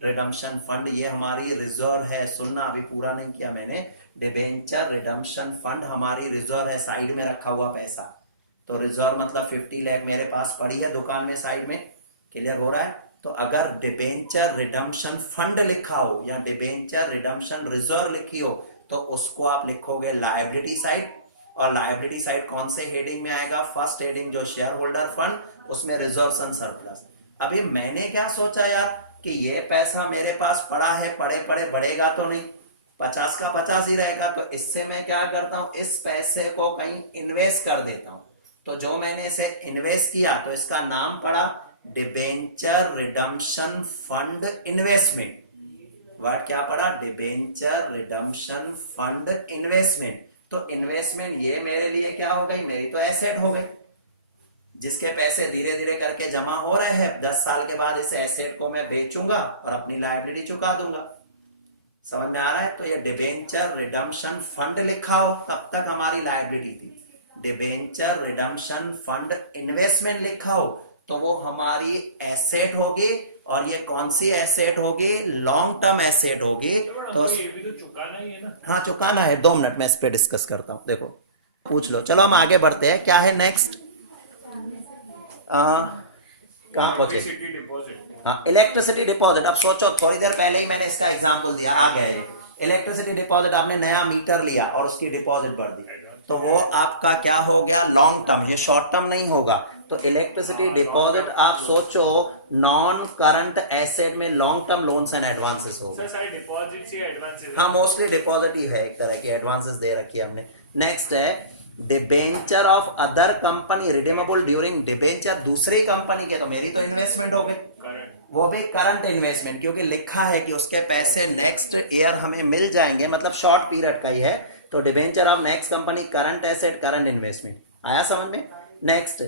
रिडम्पशन फंड ये हमारी रिजर्व है। सुनना, अभी पूरा नहीं किया मैंने। डिबेंचर रिडम्पशन फंड हमारी रिजर्व है, साइड में रखा हुआ पैसा। तो रिजर्व मतलब 50 लाख मेरे पास पड़ी है दुकान में साइड में, क्लियर हो रहा है। तो अगर डिबेंचर रिडम्पशन फंड लिखा हो या डिबेंचर रिडम्पशन रिजर्व लिखी हो, तो उसको आप लिखोगे लायबिलिटी साइड, और लायबिलिटी साइड कौन से हेडिंग में आएगा? फर्स्ट हेडिंग जो शेयर होल्डर फंड, उसमें रिजर्व्स एंड सरप्लस। अभी मैंने क्या सोचा यार कि ये पैसा मेरे पास पड़ा है, पड़े पड़े बढ़ेगा तो नहीं, 50 का 50 ही रहेगा, तो इससे मैं क्या करता हूं, इस पैसे को कहीं इन्वेस्ट कर देता हूं। तो जो मैंने इसे इन्वेस्ट किया तो इसका नाम पड़ा debenture redemption fund investment. Word क्या पड़ा? Debenture redemption fund investment. तो इन्वेस्टमेंट ये मेरे लिए क्या हो गई? मेरी तो एसेट हो गई, जिसके पैसे धीरे धीरे करके जमा हो रहे हैं। 10 साल के बाद इस एसेट को मैं बेचूंगा और अपनी लायबिलिटी चुका दूंगा। समझ में आ रहा है? तो ये डिबेंचर रिडम्पशन फंड लिखा हो तब तक हमारी लायबिलिटी थी, डिबेंचर रिडम्पशन फंड इन्वेस्टमेंट लिखा हो तो वो हमारी एसेट होगी। और ये कौन सी एसेट होगी? लॉन्ग टर्म एसेट होगी। तो ये भी तो चुकाना ही है ना। हाँ चुकाना है। 2 मिनट में इस पे डिस्कस करता हूं, देखो पूछ लो। चलो हम आगे बढ़ते हैं। क्या है नेक्स्ट? कहाँ पहुंचे? Electricity deposit. हाँ, इलेक्ट्रिसिटी डिपॉजिट। अब सोचो, थोड़ी देर पहले ही मैंने इसका एग्जांपल दिया, आ गया ये इलेक्ट्रिसिटी डिपॉजिट। आपने नया मीटर लिया और उसकी डिपॉजिट भर दी, तो वो आपका क्या हो गया? Long term. ये शॉर्ट टर्म नहीं होगा। तो इलेक्ट्रिसिटी डिपॉजिट आप सोचो नॉन करंट एसेट में long term loans and advances हो। सर सारे डिपॉजिट्स ही एडवांसेस। हाँ, मोस्टली डिपॉजिट ही है, एक तरह की एडवांसेस दे रखी है हमने। नेक्स्ट है debenture of other company redeemable during. Debenture दूसरी कंपनी के, तो मेरी तो इन्वेस्टमेंट हो गई, वो भी करंट इन्वेस्टमेंट, क्योंकि लिखा है कि उसके पैसे नेक्स्ट ईयर हमें मिल जाएंगे, मतलब शॉर्ट पीरियड का ही है। तो debenture of next company current asset current investment. आया समझ में? Next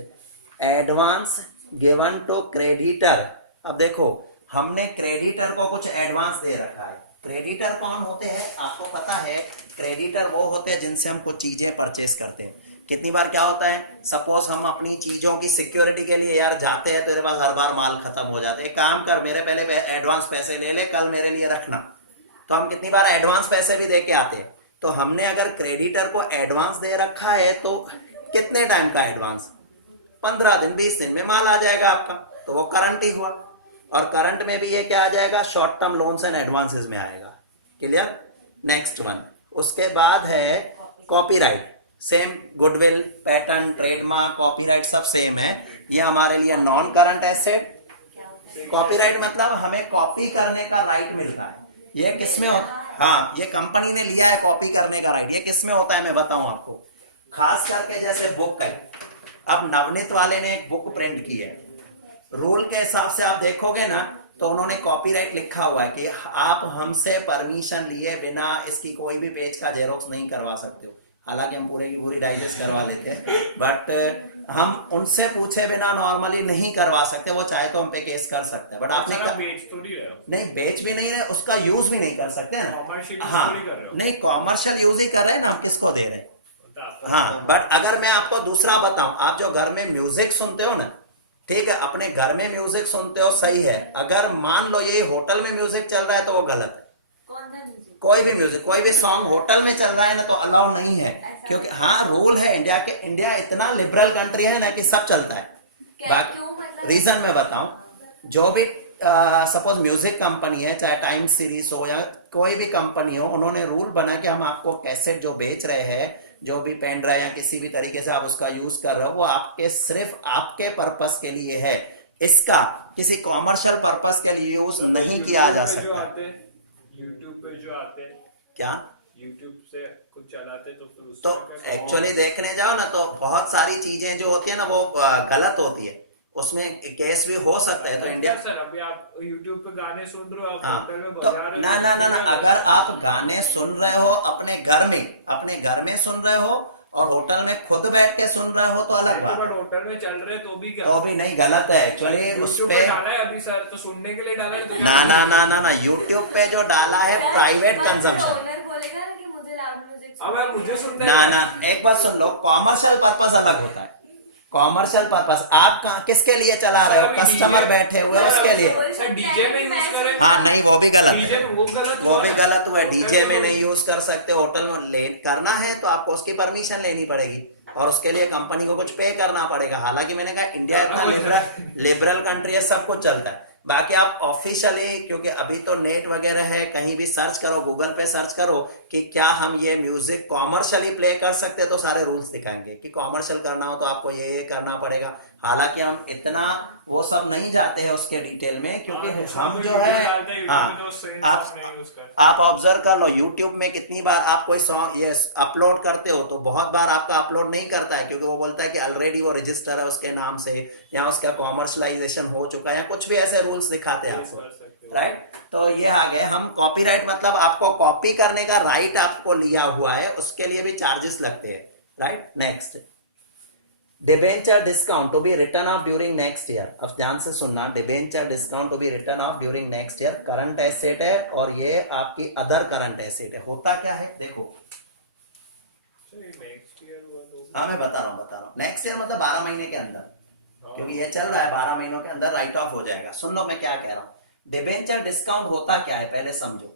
advance given to creditor. अब देखो, हमने क्रेडिटर को कुछ एडवांस दे रखा है। क्रेडिटर कौन होते हैं आपको पता है? क्रेडिटर वो होते हैं जिनसे हम कुछ चीजें परचेस करते हैं। कितनी बार क्या होता है, सपोज हम अपनी चीजों की सिक्योरिटी के लिए यार जाते हैं, तेरे पास हर बार माल खत्म हो जाता है, एक काम कर मेरे पहले एडवांस पैसे ले ले, कल मेरे लिए रखना। तो हम कितनी बार एडवांस पैसे भी दे के आते हैं। तो हमने अगर क्रेडिटर को एडवांस दे रखा है तो कितने टाइम का एडवांस? 15 दिन 20 दिन में माल आ जाएगा आपका, तो वो करंट ही हुआ। और करंट में भी ये क्या आ जाएगा? Short term loans and advances में आएगा। क्लियर? Next one. उसके बाद है copyright. Same, goodwill, pattern, trademark, copyright सब सेम है। ये हमारे लिए नॉन करंट एसेट। कॉपीराइट मतलब हमें कॉपी करने का राइट मिलता है। ये किसमें होता है? हाँ, ये कंपनी ने लिया है कॉपी करने का राइट। ये किसमें होता है मैं बताऊं आपको। खास करके जैसे बुक है, अब नवनीत वाले ने एक बुक प्रिंट की है, रूल के हिसाब से आप देखोगे ना तो उन्होंने कॉपीराइट लिखा हुआ है कि आप हमसे परमिशन लिए बिना इसकी कोई भी पेज का जेरोक्स नहीं करवा सकते हो। हालांकि हम पूरे की पूरी डाइजेस्ट करवा लेते हैं, बट हम उनसे पूछे बिना नॉर्मली नहीं करवा सकते। वो चाहे तो हम पे केस कर सकते हैं, बट आपने बेच तो नहीं रहे हो। नहीं, बेच भी नहीं रहे, उसका यूज भी नहीं कर सकते ना। कॉमर्शियल हाँ, यूज कर रहे हो। नहीं, कॉमर्शियल यूज ही कर रहे हैं ना, हम किसको दे रहे हैं। तो हाँ, बट अगर मैं आपको दूसरा बताऊं, आप जो घर में म्यूजिक सुनते हो ना, ठीक है, अपने घर में म्यूजिक सुनते हो, सही है। अगर मान लो ये होटल में म्यूजिक चल रहा है तो वो गलत है। कौन सा म्यूजिक? कोई भी म्यूजिक, कोई भी सॉन्ग होटल में चल रहा है ना तो अलाउ नहीं है, क्योंकि हाँ रूल है इंडिया के। इंडिया इतना लिबरल कंट्री है ना कि सब चलता है। क्यों? मतलब रीजन मैं बताऊं, जो भी सपोज म्यूजिक कंपनी है, चाहे टाइम सीरीज हो या कोई भी कंपनी हो, उन्होंने रूल बना कि हम आपको कैसेट जो बेच रहे हैं, जो भी पेन ड्राइव या किसी भी तरीके से आप उसका यूज कर रहे हो, वो आपके सिर्फ आपके पर्पस के लिए है। इसका किसी कॉमर्शियल पर्पस के लिए यूज नहीं किया जा सकता। यूट्यूब पे जो आते हैं, क्या यूट्यूब से कुछ चलाते तो फिर तो एक्चुअली देखने जाओ ना तो बहुत सारी चीजें जो होती है ना वो गलत होती है, उसमें केस भी हो सकता है। तो इंडिया सर अभी आप यूट्यूब पे गाने सुन रहे हो, आप हाँ, होटल में तो बजा रहे हो, ना ना ना ना, अगर आप गाने सुन रहे हो अपने घर में सुन रहे हो और होटल में खुद बैठ के सुन रहे हो तो अलग बात। बट होटल में चल रहे तो भी क्या, तो भी नहीं, गलत है एक्चुअली। उस यूट्यूब पे पे डाला है अभी सर, तो सुनने के लिए डाला है तो क्या? ना ना ना ना ना, यूट्यूब पे जो डाला है प्राइवेट कंजम्पशन। ओनर बोलेगा ना कि मुझे लाउड म्यूजिक अब मुझे सुनना ना है ना, एक बात सुन लो, कॉमर्शियल पर्पस अलग होता है। कॉमर्शियल पर्पस आप किसके लिए चला रहे हो? कस्टमर बैठे हुए उसके लिए। सर डीजे में यूज करें? हाँ नहीं, वो भी गलत डीजे है, में वो गलत वो हुआ भी ना? गलत हुआ है। डीजे में नहीं यूज कर सकते, होटल में लेट करना है तो आपको उसकी परमिशन लेनी पड़ेगी और उसके लिए कंपनी को कुछ पे करना पड़ेगा। हालांकि मैंने कहा इंडिया इतना लिबरल कंट्री है, सब कुछ चलता है। बाकी आप ऑफिशियली, क्योंकि अभी तो नेट वगैरह है, कहीं भी सर्च करो, गूगल पे सर्च करो कि क्या हम ये म्यूजिक कॉमर्शियली प्ले कर सकते हैं, तो सारे रूल्स दिखाएंगे कि कॉमर्शियल करना हो तो आपको ये करना पड़ेगा। हालांकि हम इतना वो सब नहीं जाते हैं उसके डिटेल में, क्योंकि हम जो है, हाँ, आप ऑब्जर्व कर लो यूट्यूब में कितनी बार आप कोई सॉन्ग ये अपलोड करते हो तो बहुत बार आपका अपलोड नहीं करता है, क्योंकि वो बोलता है कि ऑलरेडी वो रजिस्टर है उसके नाम से, या उसका कॉमर्शलाइजेशन हो चुका है, या कुछ भी ऐसे रूल्स दिखाते हैं आपको, राइट। तो ये आ गए हम कॉपीराइट, मतलब आपको कॉपी करने का राइट आपको लिया हुआ है, उसके लिए भी चार्जेस लगते हैं, right. Next, debenture discount to be written off during next year. अब ध्यान से सुनना, debenture discount to be written off during next year current asset है, और ये आपकी अदर करंट एसेट है। होता क्या है देखो, हाँ मैं बता रहा हूँ नेक्स्ट ईयर मतलब 12 महीने के अंदर, क्योंकि ये चल रहा है 12 महीनों के अंदर राइट ऑफ हो जाएगा। सुन लो मैं क्या कह रहा हूँ। डिबेंचर डिस्काउंट होता क्या है पहले समझो।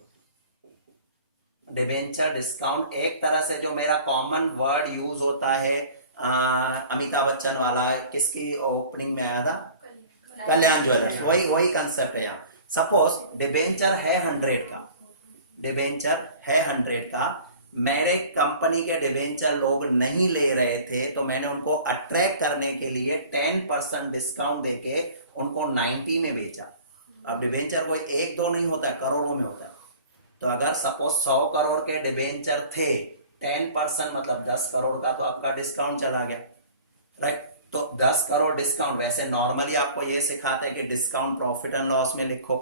डिबेंचर डिस्काउंट एक तरह से जो मेरा कॉमन वर्ड यूज होता है, अमिताभ बच्चन वाला, किसकी ओपनिंग में आया था, कल्याण ज्वेलर्स, वही कंसेप्ट है यहाँ। सपोज डिबेंचर है 100 का, डिबेंचर है 100 का, मेरे कंपनी के डिबेंचर लोग नहीं ले रहे थे, तो मैंने उनको अट्रैक्ट करने के लिए 10% डिस्काउंट देके उनको 90 में बेचा। अब डिबेंचर कोई एक दो नहीं होता है, करोड़ों में होता है। तो अगर सपोज 100 करोड़ के डिबेंचर थे, 10% मतलब 10 करोड़ का तो आपका डिस्काउंट चला गया, राइट। तो 10 करोड़ डिस्काउंट, वैसे नॉर्मली आपको ये सिखाते हैं कि डिस्काउंट प्रॉफिट एंड लॉस में लिखो,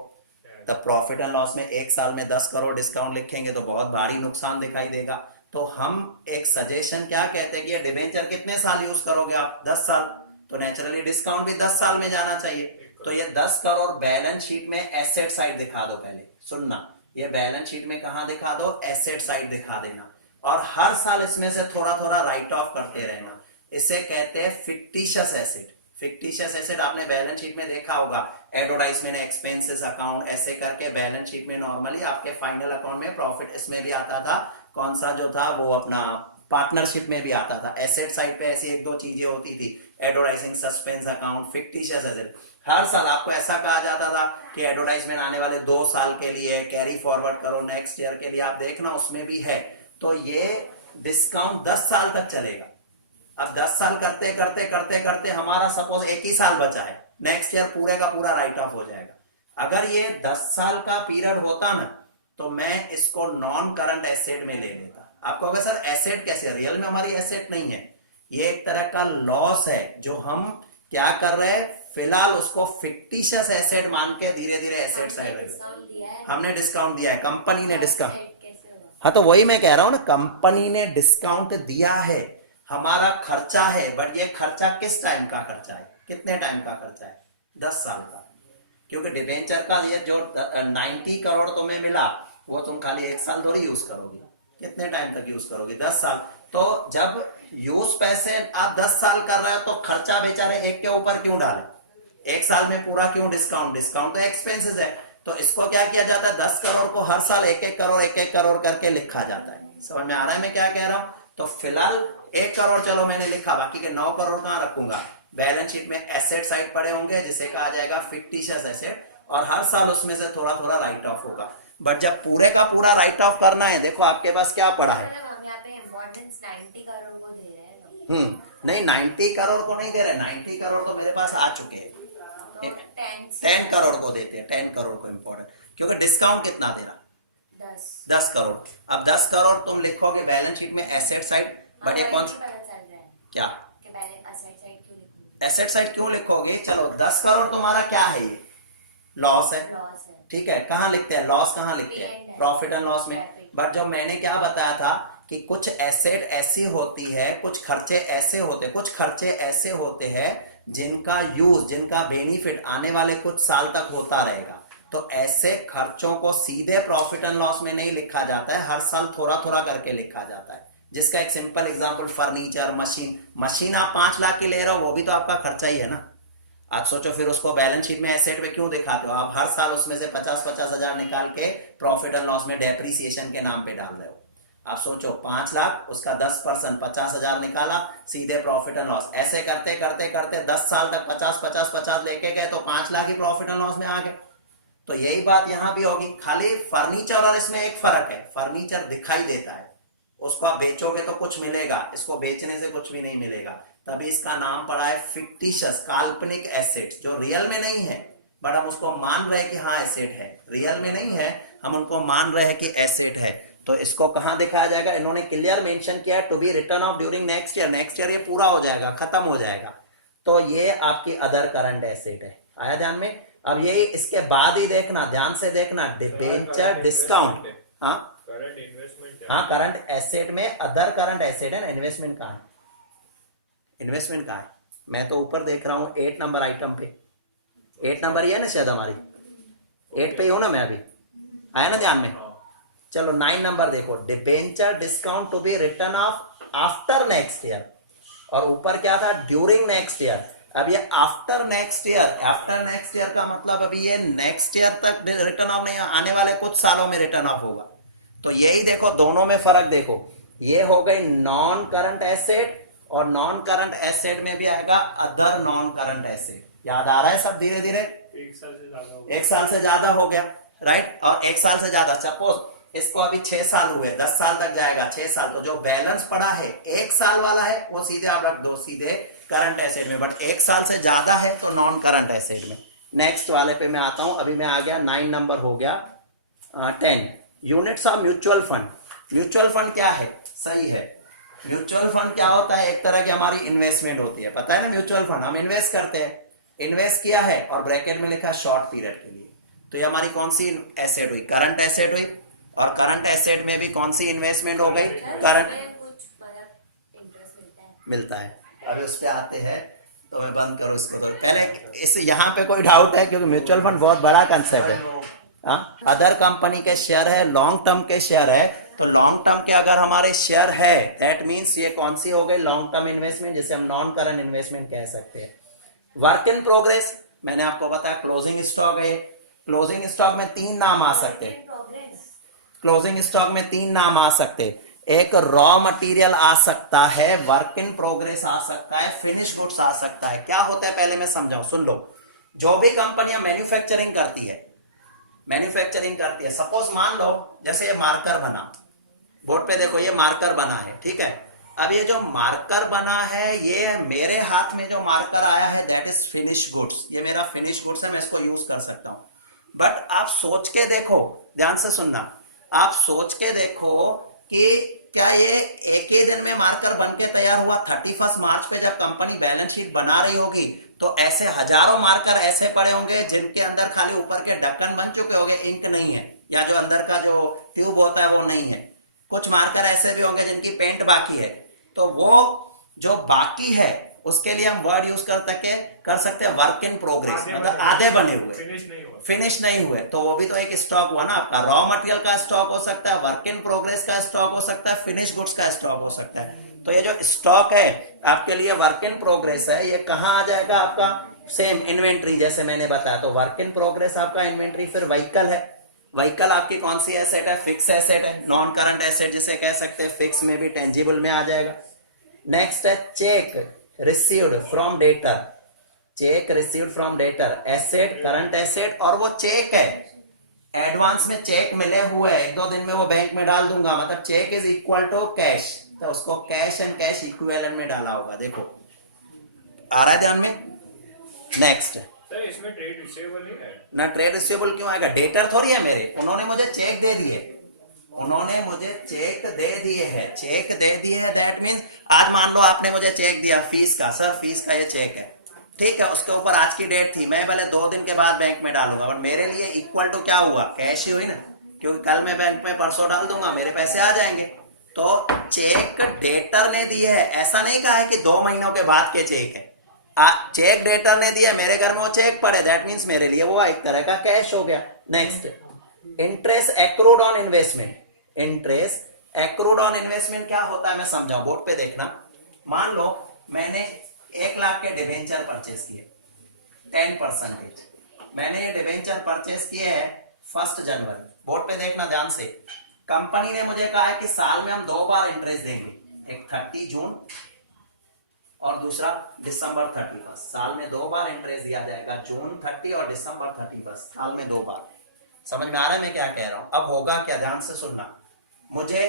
तब प्रॉफिट एंड लॉस में एक साल में 10 करोड़ डिस्काउंट लिखेंगे तो बहुत भारी नुकसान दिखाई देगा। तो हम एक सजेशन क्या कहते हैं कि ये डिबेंचर कितने साल यूज करोगे आप, 10 साल, तो नेचुरली डिस्काउंट भी 10 साल में जाना चाहिए। तो ये 10 करोड़ बैलेंस शीट में एसेट साइड दिखा दो, पहले सुनना, ये बैलेंस शीट में कहां दिखा दो, एसेट साइड दिखा देना, और हर साल इसमें से थोड़ा थोड़ा राइट ऑफ करते रहना। इसे कहते हैं फिक्टिशियस एसेट। फिक्टिशियस एसेट आपने बैलेंस शीट में देखा होगा, एडवर्टाइजमेंट एक्सपेंसेस अकाउंट, ऐसे करके बैलेंस शीट में नॉर्मली आपके फाइनल अकाउंट में प्रॉफिट इसमें भी आता था, कौन सा जो था वो अपना पार्टनरशिप में भी आता था। एसेट साइड पे ऐसी एक दो चीजें होती थी, advertising suspense account, fictitious asset. हर साल आपको ऐसा कहा जाता था कि एडवर्टाइजमेंट आने वाले 2 साल के लिए कैरी फॉरवर्ड करो नेक्स्ट ईयर के लिए, आप देखना उसमें भी है। तो ये डिस्काउंट 10 साल तक चलेगा। अब 10 साल करते करते करते करते हमारा सपोज 1 ही साल बचा है, नेक्स्ट ईयर पूरे का पूरा राइट ऑफ हो जाएगा। अगर ये 10 साल का पीरियड होता ना, तो मैं इसको नॉन करंट एसेट में ले लेता। आपको अगर सर एसेट कैसे, रियल में हमारी एसेट नहीं है, ये एक तरह का लॉस है जो हम क्या कर रहे हैं, फिलहाल उसको फिक्टिशियस एसेट मान के धीरे धीरे एसेट साइड हमने डिस्काउंट दिया है, कंपनी ने डिस्काउंट, हाँ तो वही मैं कह रहा हूं ना, कंपनी ने डिस्काउंट दिया है, हमारा खर्चा है, बट ये खर्चा किस टाइम का खर्चा है, कितने टाइम का खर्चा है, 10 साल का। क्योंकि डिबेंचर का ये जो 90 करोड़ तुम्हें मिला, वो तुम खाली 1 साल थोड़ी यूज करोगे, कितने टाइम तक यूज करोगे, 10 साल। तो जब यूज पैसे आप 10 साल कर रहे हो, तो खर्चा बेचारे एक के ऊपर क्यों डाले, 1 साल में पूरा क्यों डिस्काउंट, डिस्काउंट तो एक्सपेंसेस है। तो इसको क्या किया जाता है, 10 करोड़ को हर साल 1-1 करोड़ 1-1 करोड़ करके लिखा जाता है। समझ में आ रहा है मैं क्या कह रहा हूं। तो फिलहाल 1 करोड़ चलो मैंने लिखा, बाकी के 9 करोड़ कहां रखूंगा, बैलेंस शीट में एसेट साइड पड़े होंगे, जिसे कहा जाएगा फिक्टिशियस एसेट, और हर साल उसमें से थोड़ा थोड़ा राइट ऑफ होगा। बट जब पूरे का पूरा राइट ऑफ करना है, देखो आपके पास क्या पड़ा है, नहीं 90 करोड़ को नहीं दे रहे, 90 करोड़ तो मेरे पास आ चुके हैं, 10 करोड़ को देते हैं, 10 करोड़ को इम्पोर्टेंट, क्योंकि डिस्काउंट कितना दे रहा, 10 करोड़। अब 10 करोड़ तुम लिखोगे बैलेंस शीट में एसेट साइड, बट ये कौन क्या एसेट साइड क्यों लिखोगे, चलो 10 करोड़ तुम्हारा क्या है, ये लॉस है, ठीक है, कहाँ लिखते हैं लॉस, कहाँ लिखते हैं प्रॉफिट एंड लॉस में। बट जब मैंने क्या बताया था कि कुछ एसेट ऐसी होती है, कुछ खर्चे ऐसे होते हैं जिनका यूज, जिनका बेनिफिट आने वाले कुछ साल तक होता रहेगा। तो ऐसे खर्चों को सीधे प्रॉफिट एंड लॉस में नहीं लिखा जाता है, हर साल थोड़ा थोड़ा करके लिखा जाता है। जिसका एक सिंपल एग्जांपल फर्नीचर, मशीन आप 5 लाख की ले रहे हो, वो भी तो आपका खर्चा ही है ना। आप सोचो फिर उसको बैलेंस शीट में एसेट पे क्यों दिखाते हो, आप हर साल उसमें से 50-50 हजार निकाल के प्रॉफिट एंड लॉस में डेप्रीसिएशन के नाम पे डाल रहे हो। आप सोचो 5 लाख, उसका 10% 50,000 निकाला, सीधे प्रॉफिट एंड लॉस। ऐसे करते करते करते 10 साल तक 50 लेके गए तो 5 लाख ही प्रॉफिट एंड लॉस में आ गए। तो यही बात यहां भी होगी, खाली फर्नीचर और इसमें एक फर्क है, फर्नीचर दिखाई देता है, उसको आप बेचोगे तो कुछ मिलेगा, इसको बेचने से कुछ भी नहीं मिलेगा। तभी इसका नाम पड़ा है फिक्टिशियस, काल्पनिक एसेट, जो रियल में नहीं है बट हम उसको मान रहे हैं कि हाँ एसेट है, रियल में नहीं है, हम उनको मान रहे हैं कि एसेट है। तो इसको कहां दिखाया जाएगा, इन्होंने क्लियर मेंशन किया है, to be written off during next year. Next year ये पूरा हो जाएगा, खत्म हो जाएगा, तो ये आपकी अदर करंट एसेट है। आया ध्यान में? अब यही इसके बाद ही देखना, ध्यान से देखना, डिबेंचर डिस्काउंट, हाँ करंट इन्वेस्टमेंट, हाँ करंट एसेट में अदर करंट एसेट है ना, इन्वेस्टमेंट कहाँ है, इन्वेस्टमेंट कहाँ है? मैं तो ऊपर देख रहा हूँ 8 नंबर आइटम पे, 8 नंबर ही है ना शायद, हमारी 8 पे ही हूं ना मैं अभी, आया ना ध्यान में? चलो 9 नंबर देखो, debenture discount to be written off after next year, और ऊपर क्या था, ड्यूरिंग नेक्स्ट ईयर। अब ये after next year, after next year का मतलब अभी ये नेक्स्ट ईयर तक रिटर्न ऑफ नहीं, आने वाले कुछ सालों में रिटर्न ऑफ होगा। तो यही देखो, दोनों में फर्क देखो, ये हो गई नॉन करंट एसेट, और नॉन करंट एसेट में भी आएगा अदर नॉन करंट एसेट। याद आ रहा है सब धीरे धीरे? 1 साल से ज्यादा हो 1 साल से ज्यादा हो गया, राइट। और 1 साल से ज्यादा, सपोज इसको अभी 6 साल हुए, 10 साल तक जाएगा, 6 साल, तो जो बैलेंस पड़ा है 1 साल वाला है वो सीधे आप रख दो सीधे करंट एसेट में, बट 1 साल से ज्यादा है तो नॉन करंट एसेट में। नेक्स्ट वाले पे मैं आता हूं, अभी मैं आ गया 9 नंबर हो गया 10, units of mutual fund. Mutual fund क्या है? सही है, म्यूचुअल फंड क्या होता है, एक तरह की हमारी इन्वेस्टमेंट होती है, पता है ना? म्यूचुअल फंड हम इन्वेस्ट करते हैं, इन्वेस्ट किया है और ब्रैकेट में लिखा शॉर्ट पीरियड के लिए, तो ये हमारी कौन सी एसेट हुई? करंट एसेट हुई। और करंट एसेट में भी कौन सी इन्वेस्टमेंट हो गई? करंट, कुछ मतलब इंटरेस्ट मिलता है। अभी उस पे आते हैं, तो मैं बंद करूँ इसको, तो पहले इस यहाँ पे कोई डाउट है, क्योंकि म्यूचुअल फंड बहुत बड़ा कंसेप्ट है। हाँ, अदर कंपनी के शेयर है, लॉन्ग टर्म के शेयर है, तो लॉन्ग टर्म के अगर हमारे शेयर है, दैट मीन्स ये कौन सी हो गई? लॉन्ग टर्म इन्वेस्टमेंट, जिसे हम नॉन करंट इन्वेस्टमेंट कह सकते हैं। वर्क इन प्रोग्रेस, मैंने आपको बताया क्लोजिंग स्टॉक है, क्लोजिंग स्टॉक में 3 नाम आ सकते हैं, क्लोजिंग स्टॉक में 3 नाम आ सकते, एक रॉ मटेरियल आ सकता है, वर्क इन प्रोग्रेस आ सकता है, फिनिश गुड्स आ सकता है। क्या होता है पहले मैं समझाऊं, सुन लो। जो भी कंपनियां मैन्युफैक्चरिंग करती है, सपोज मान लो जैसे ये मार्कर बना, बोर्ड पे देखो ये मार्कर बना है, ठीक है। अब ये जो मार्कर बना है, ये मेरे हाथ में जो मार्कर आया है दैट इज फिनिश गुड्स, ये मेरा फिनिश गुड्स है, मैं इसको यूज कर सकता हूं। बट आप सोच के देखो, ध्यान से सुनना, आप सोच के देखो कि क्या ये एक ही दिन में मार्कर बन के तैयार हुआ? 31 मार्च पे जब कंपनी बैलेंस शीट बना रही होगी तो ऐसे हजारों मार्कर ऐसे पड़े होंगे जिनके अंदर खाली ऊपर के ढक्कन बन चुके होंगे, इंक नहीं है, या जो अंदर का जो ट्यूब होता है वो नहीं है। कुछ मार्कर ऐसे भी होंगे जिनकी पेंट बाकी है, तो वो जो बाकी है उसके लिए हम वर्ड यूज कर सकते हैं वर्क इन प्रोग्रेस, मतलब आधे बने हुए, फिनिश नहीं हुए, तो वो भी तो एक स्टॉक हुआ ना आपका। रॉ मटेरियल का स्टॉक हो सकता है, वर्क इन प्रोग्रेस का स्टॉक हो सकता है, फिनिश गुड्स का स्टॉक हो सकता है। तो ये जो स्टॉक है आपके लिए वर्क इन प्रोग्रेस है, ये कहाँ आ जाएगा आपका? सेम इन्वेंट्री, जैसे मैंने बताया। तो वर्क इन प्रोग्रेस आपका इन्वेंट्री। फिर व्हीकल है, व्हीकल आपकी कौन सी एसेट है? फिक्स एसेट है, नॉन करंट एसेट जिसे कह सकते हैं, फिक्स में भी टेंजिबल में आ जाएगा। नेक्स्ट है check received from debtor, check received from debtor, asset, current asset, और वो चेक है, एडवांस में चेक मिले हुए हैं, 1-2 दिन में वो बैंक में डाल दूंगा, मतलब cheque is equal to cash, तो उसको कैश एंड कैश इक्विवेलेंट में डाला होगा। देखो आ रहा है ध्यान में? नेक्स्ट सर, इसमें ट्रेड रिसीवेबल नहीं है ना, ट्रेड रिसीवेबल क्यों आएगा? डेटर थोड़ी है मेरे, उन्होंने मुझे चेक दे दिए, उन्होंने मुझे चेक दे दिए है, चेक दे दिए है, दैट मीन्स आज मान लो आपने मुझे चेक दिया फीस का, सर फीस का ये चेक है, ठीक है, उसके ऊपर आज की डेट थी, मैं भले 2 दिन के बाद बैंक में डालूंगा, बट मेरे लिए इक्वल टू क्या हुआ? कैश ही हुई ना, क्योंकि कल मैं बैंक में परसों डाल दूंगा, मेरे पैसे आ जाएंगे। तो चेक डेटर ने दिए है, ऐसा नहीं कहा है कि 2 महीनों के बाद के चेक है, चेक डेटर ने दिया, मेरे घर में वो चेक पड़े, दैट मीन्स मेरे लिए वो एक तरह का कैश हो गया। Next, interest accrued on investment, interest accrued on investment क्या होता है मैं समझाऊं, बोर्ड पे देखना। मान लो मैंने 1 लाख के डिवेंचर परचेस किए, 10%, मैंने ये डिवेंचर परचेस किए हैं 1 जनवरी, बोर्ड पे देखना ध्यान से, कंपनी ने मुझे कहा है कि साल में हम 2 बार इंटरेस्ट देंगे, एक 30 जून और दूसरा दिसंबर 31। साल में 2 बार इंटरेस्ट दिया जाएगा, जून 30 और दिसंबर 31, साल में 2 बार। समझ में आ रहा है मैं क्या कह रहा हूं? अब होगा क्या, ध्यान से सुनना। मुझे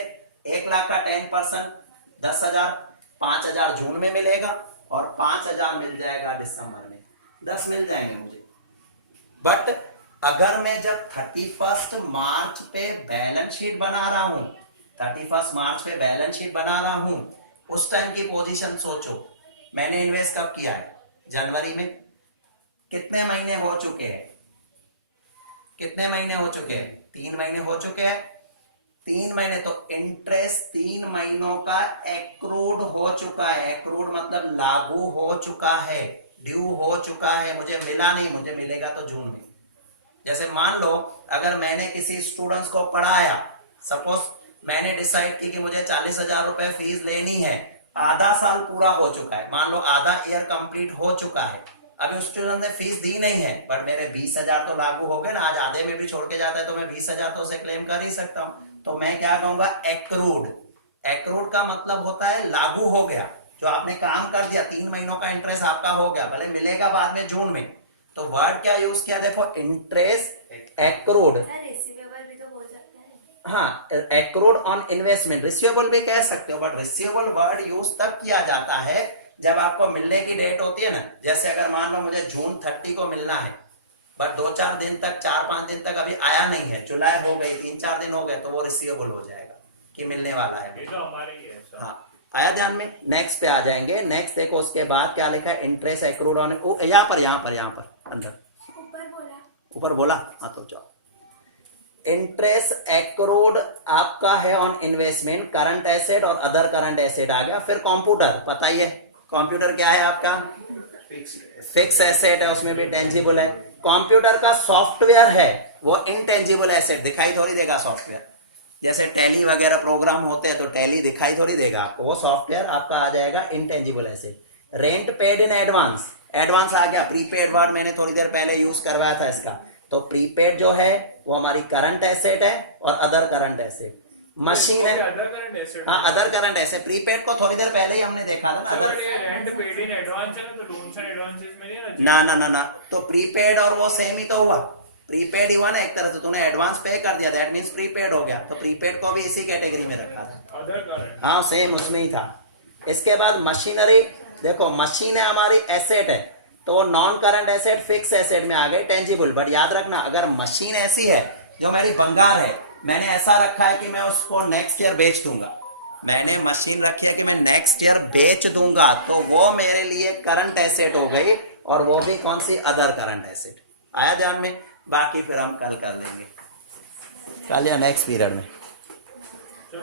1 लाख का 10% 10,000, 5,000 जून में मिलेगा और 5,000 मिल जाएगा दिसंबर में, 10 मिल जाएंगे मुझे। बट अगर मैं जब 31 मार्च पे बैलेंस शीट बना रहा हूं, 31 मार्च पे बैलेंस शीट बना रहा हूं, उस टाइम की पोजीशन सोचो। मैंने इन्वेस्ट कब किया है? जनवरी में। कितने महीने हो चुके हैं? कितने महीने हो चुके हैं? 3 महीने हो चुके हैं। 3 महीने तो इंटरेस्ट 3 महीनों का एक्रूड हो चुका है। एक्रूड मतलब लागू हो चुका है, ड्यू हो चुका है, मुझे मिला नहीं, मुझे मिलेगा तो जून में। जैसे मान लो अगर मैंने किसी स्टूडेंट्स को पढ़ाया, सपोज मैंने डिसाइड की कि मुझे 40,000 रुपए फीस लेनी है, आधा साल पूरा हो चुका है, मान लो आधा ईयर कंप्लीट हो चुका है, अभी उस स्टूडेंट ने फीस दी नहीं है, पर मेरे 20,000 तो लागू हो गए ना, आज आधे में भी छोड़ के जाता है तो मैं 20,000 तो उसे क्लेम कर ही सकता हूं। तो मैं क्या कहूंगा? एक्रूड। एक्रूड का मतलब होता है लागू हो गया, जो आपने काम कर दिया, 3 महीनों का इंटरेस्ट आपका हो गया, भले मिलेगा बाद में जून में। तो वर्ड क्या यूज किया? देखो, इंटरेस्ट एक्रूड। रिसीवेबल भी तो बोल सकते हैं। हाँ, एक्रूड ऑन इन्वेस्टमेंट, रिसीवेबल भी कह सकते हो, बट रिसीवेबल वर्ड यूज तब किया जाता है जब आपको मिलने की डेट होती है ना। जैसे अगर मान लो मुझे जून 30 को मिलना है, बट 2-4 दिन तक, 4-5 दिन तक अभी आया नहीं है, जुलाई हो गई, 3-4 दिन हो गए, तो वो रिसीवेबल हो जाएगा कि मिलने वाला है। ये तो हमारे ही है सर। हाँ, आया ध्यान में? नेक्स्ट पे आ जाएंगे। नेक्स्ट देखो, उसके बाद क्या लिखा है? इंटरेस्ट एक्रूड ऑन, यहाँ पर अंदर ऊपर बोला। ऊपर बोला, हाँ तो जाओ। इंटरेस्ट एक्रूड आपका है ऑन इन्वेस्टमेंट, करंट एसेट और अदर करंट एसेट आ गया। फिर कंप्यूटर, पता ही है कंप्यूटर क्या है आपका? फिक्स एसेट है, उसमें भी टेंजिबल है। कंप्यूटर का सॉफ्टवेयर है, वो इनटेंजिबल एसेट, दिखाई थोड़ी देगा सॉफ्टवेयर। जैसे टैली वगैरह प्रोग्राम होते हैं तो टैली दिखाई थोड़ी देगा आपको, वो सॉफ्टवेयर आपका आ जाएगा intangible asset. Rent paid in advance, advance आ गया। प्रीपेड वर्ड मैंने थोड़ी देर पहले यूज करवाया था इसका। तो प्रीपेड जो है वो हमारी करंट एसेट है और अदर करंट एसेट। मशीन है, अदर करंट एसेट। हाँ अदर करंट एसेट। प्रीपेड को थोड़ी देर पहले ही हमने देखा था ना। ये रेंट पेड इन एडवांस है ना, तो लोन्स एंड एडवांसेस में नहीं है ना ना ना ना, तो प्रीपेड और वो सेम ही तो हुआ। प्रीपेड ही हुआ ना एक तरह से, तूने एडवांस पे कर दिया, दैट मींस प्रीपेड हो गया। तो प्रीपेड को भी इसी कैटेगरी में रखा था। Other current. हाँ सेम उसमें ही था। इसके बाद मशीनरी, देखो मशीन है हमारी एसेट है, तो non current asset fix asset में आ गई, टेंजिबल। बट याद रखना, अगर मशीन ऐसी है जो मेरी भंगार है, मैंने ऐसा रखा है कि मैं उसको नेक्स्ट ईयर बेच दूंगा, मैंने मशीन रखी है कि मैं नेक्स्ट ईयर बेच दूंगा, तो वो मेरे लिए करंट एसेट हो गई, और वो भी कौन सी? Other current asset. आया ध्यान में? बाकी फिर हम कल कर देंगे, कल या नेक्स्ट पीरियड में।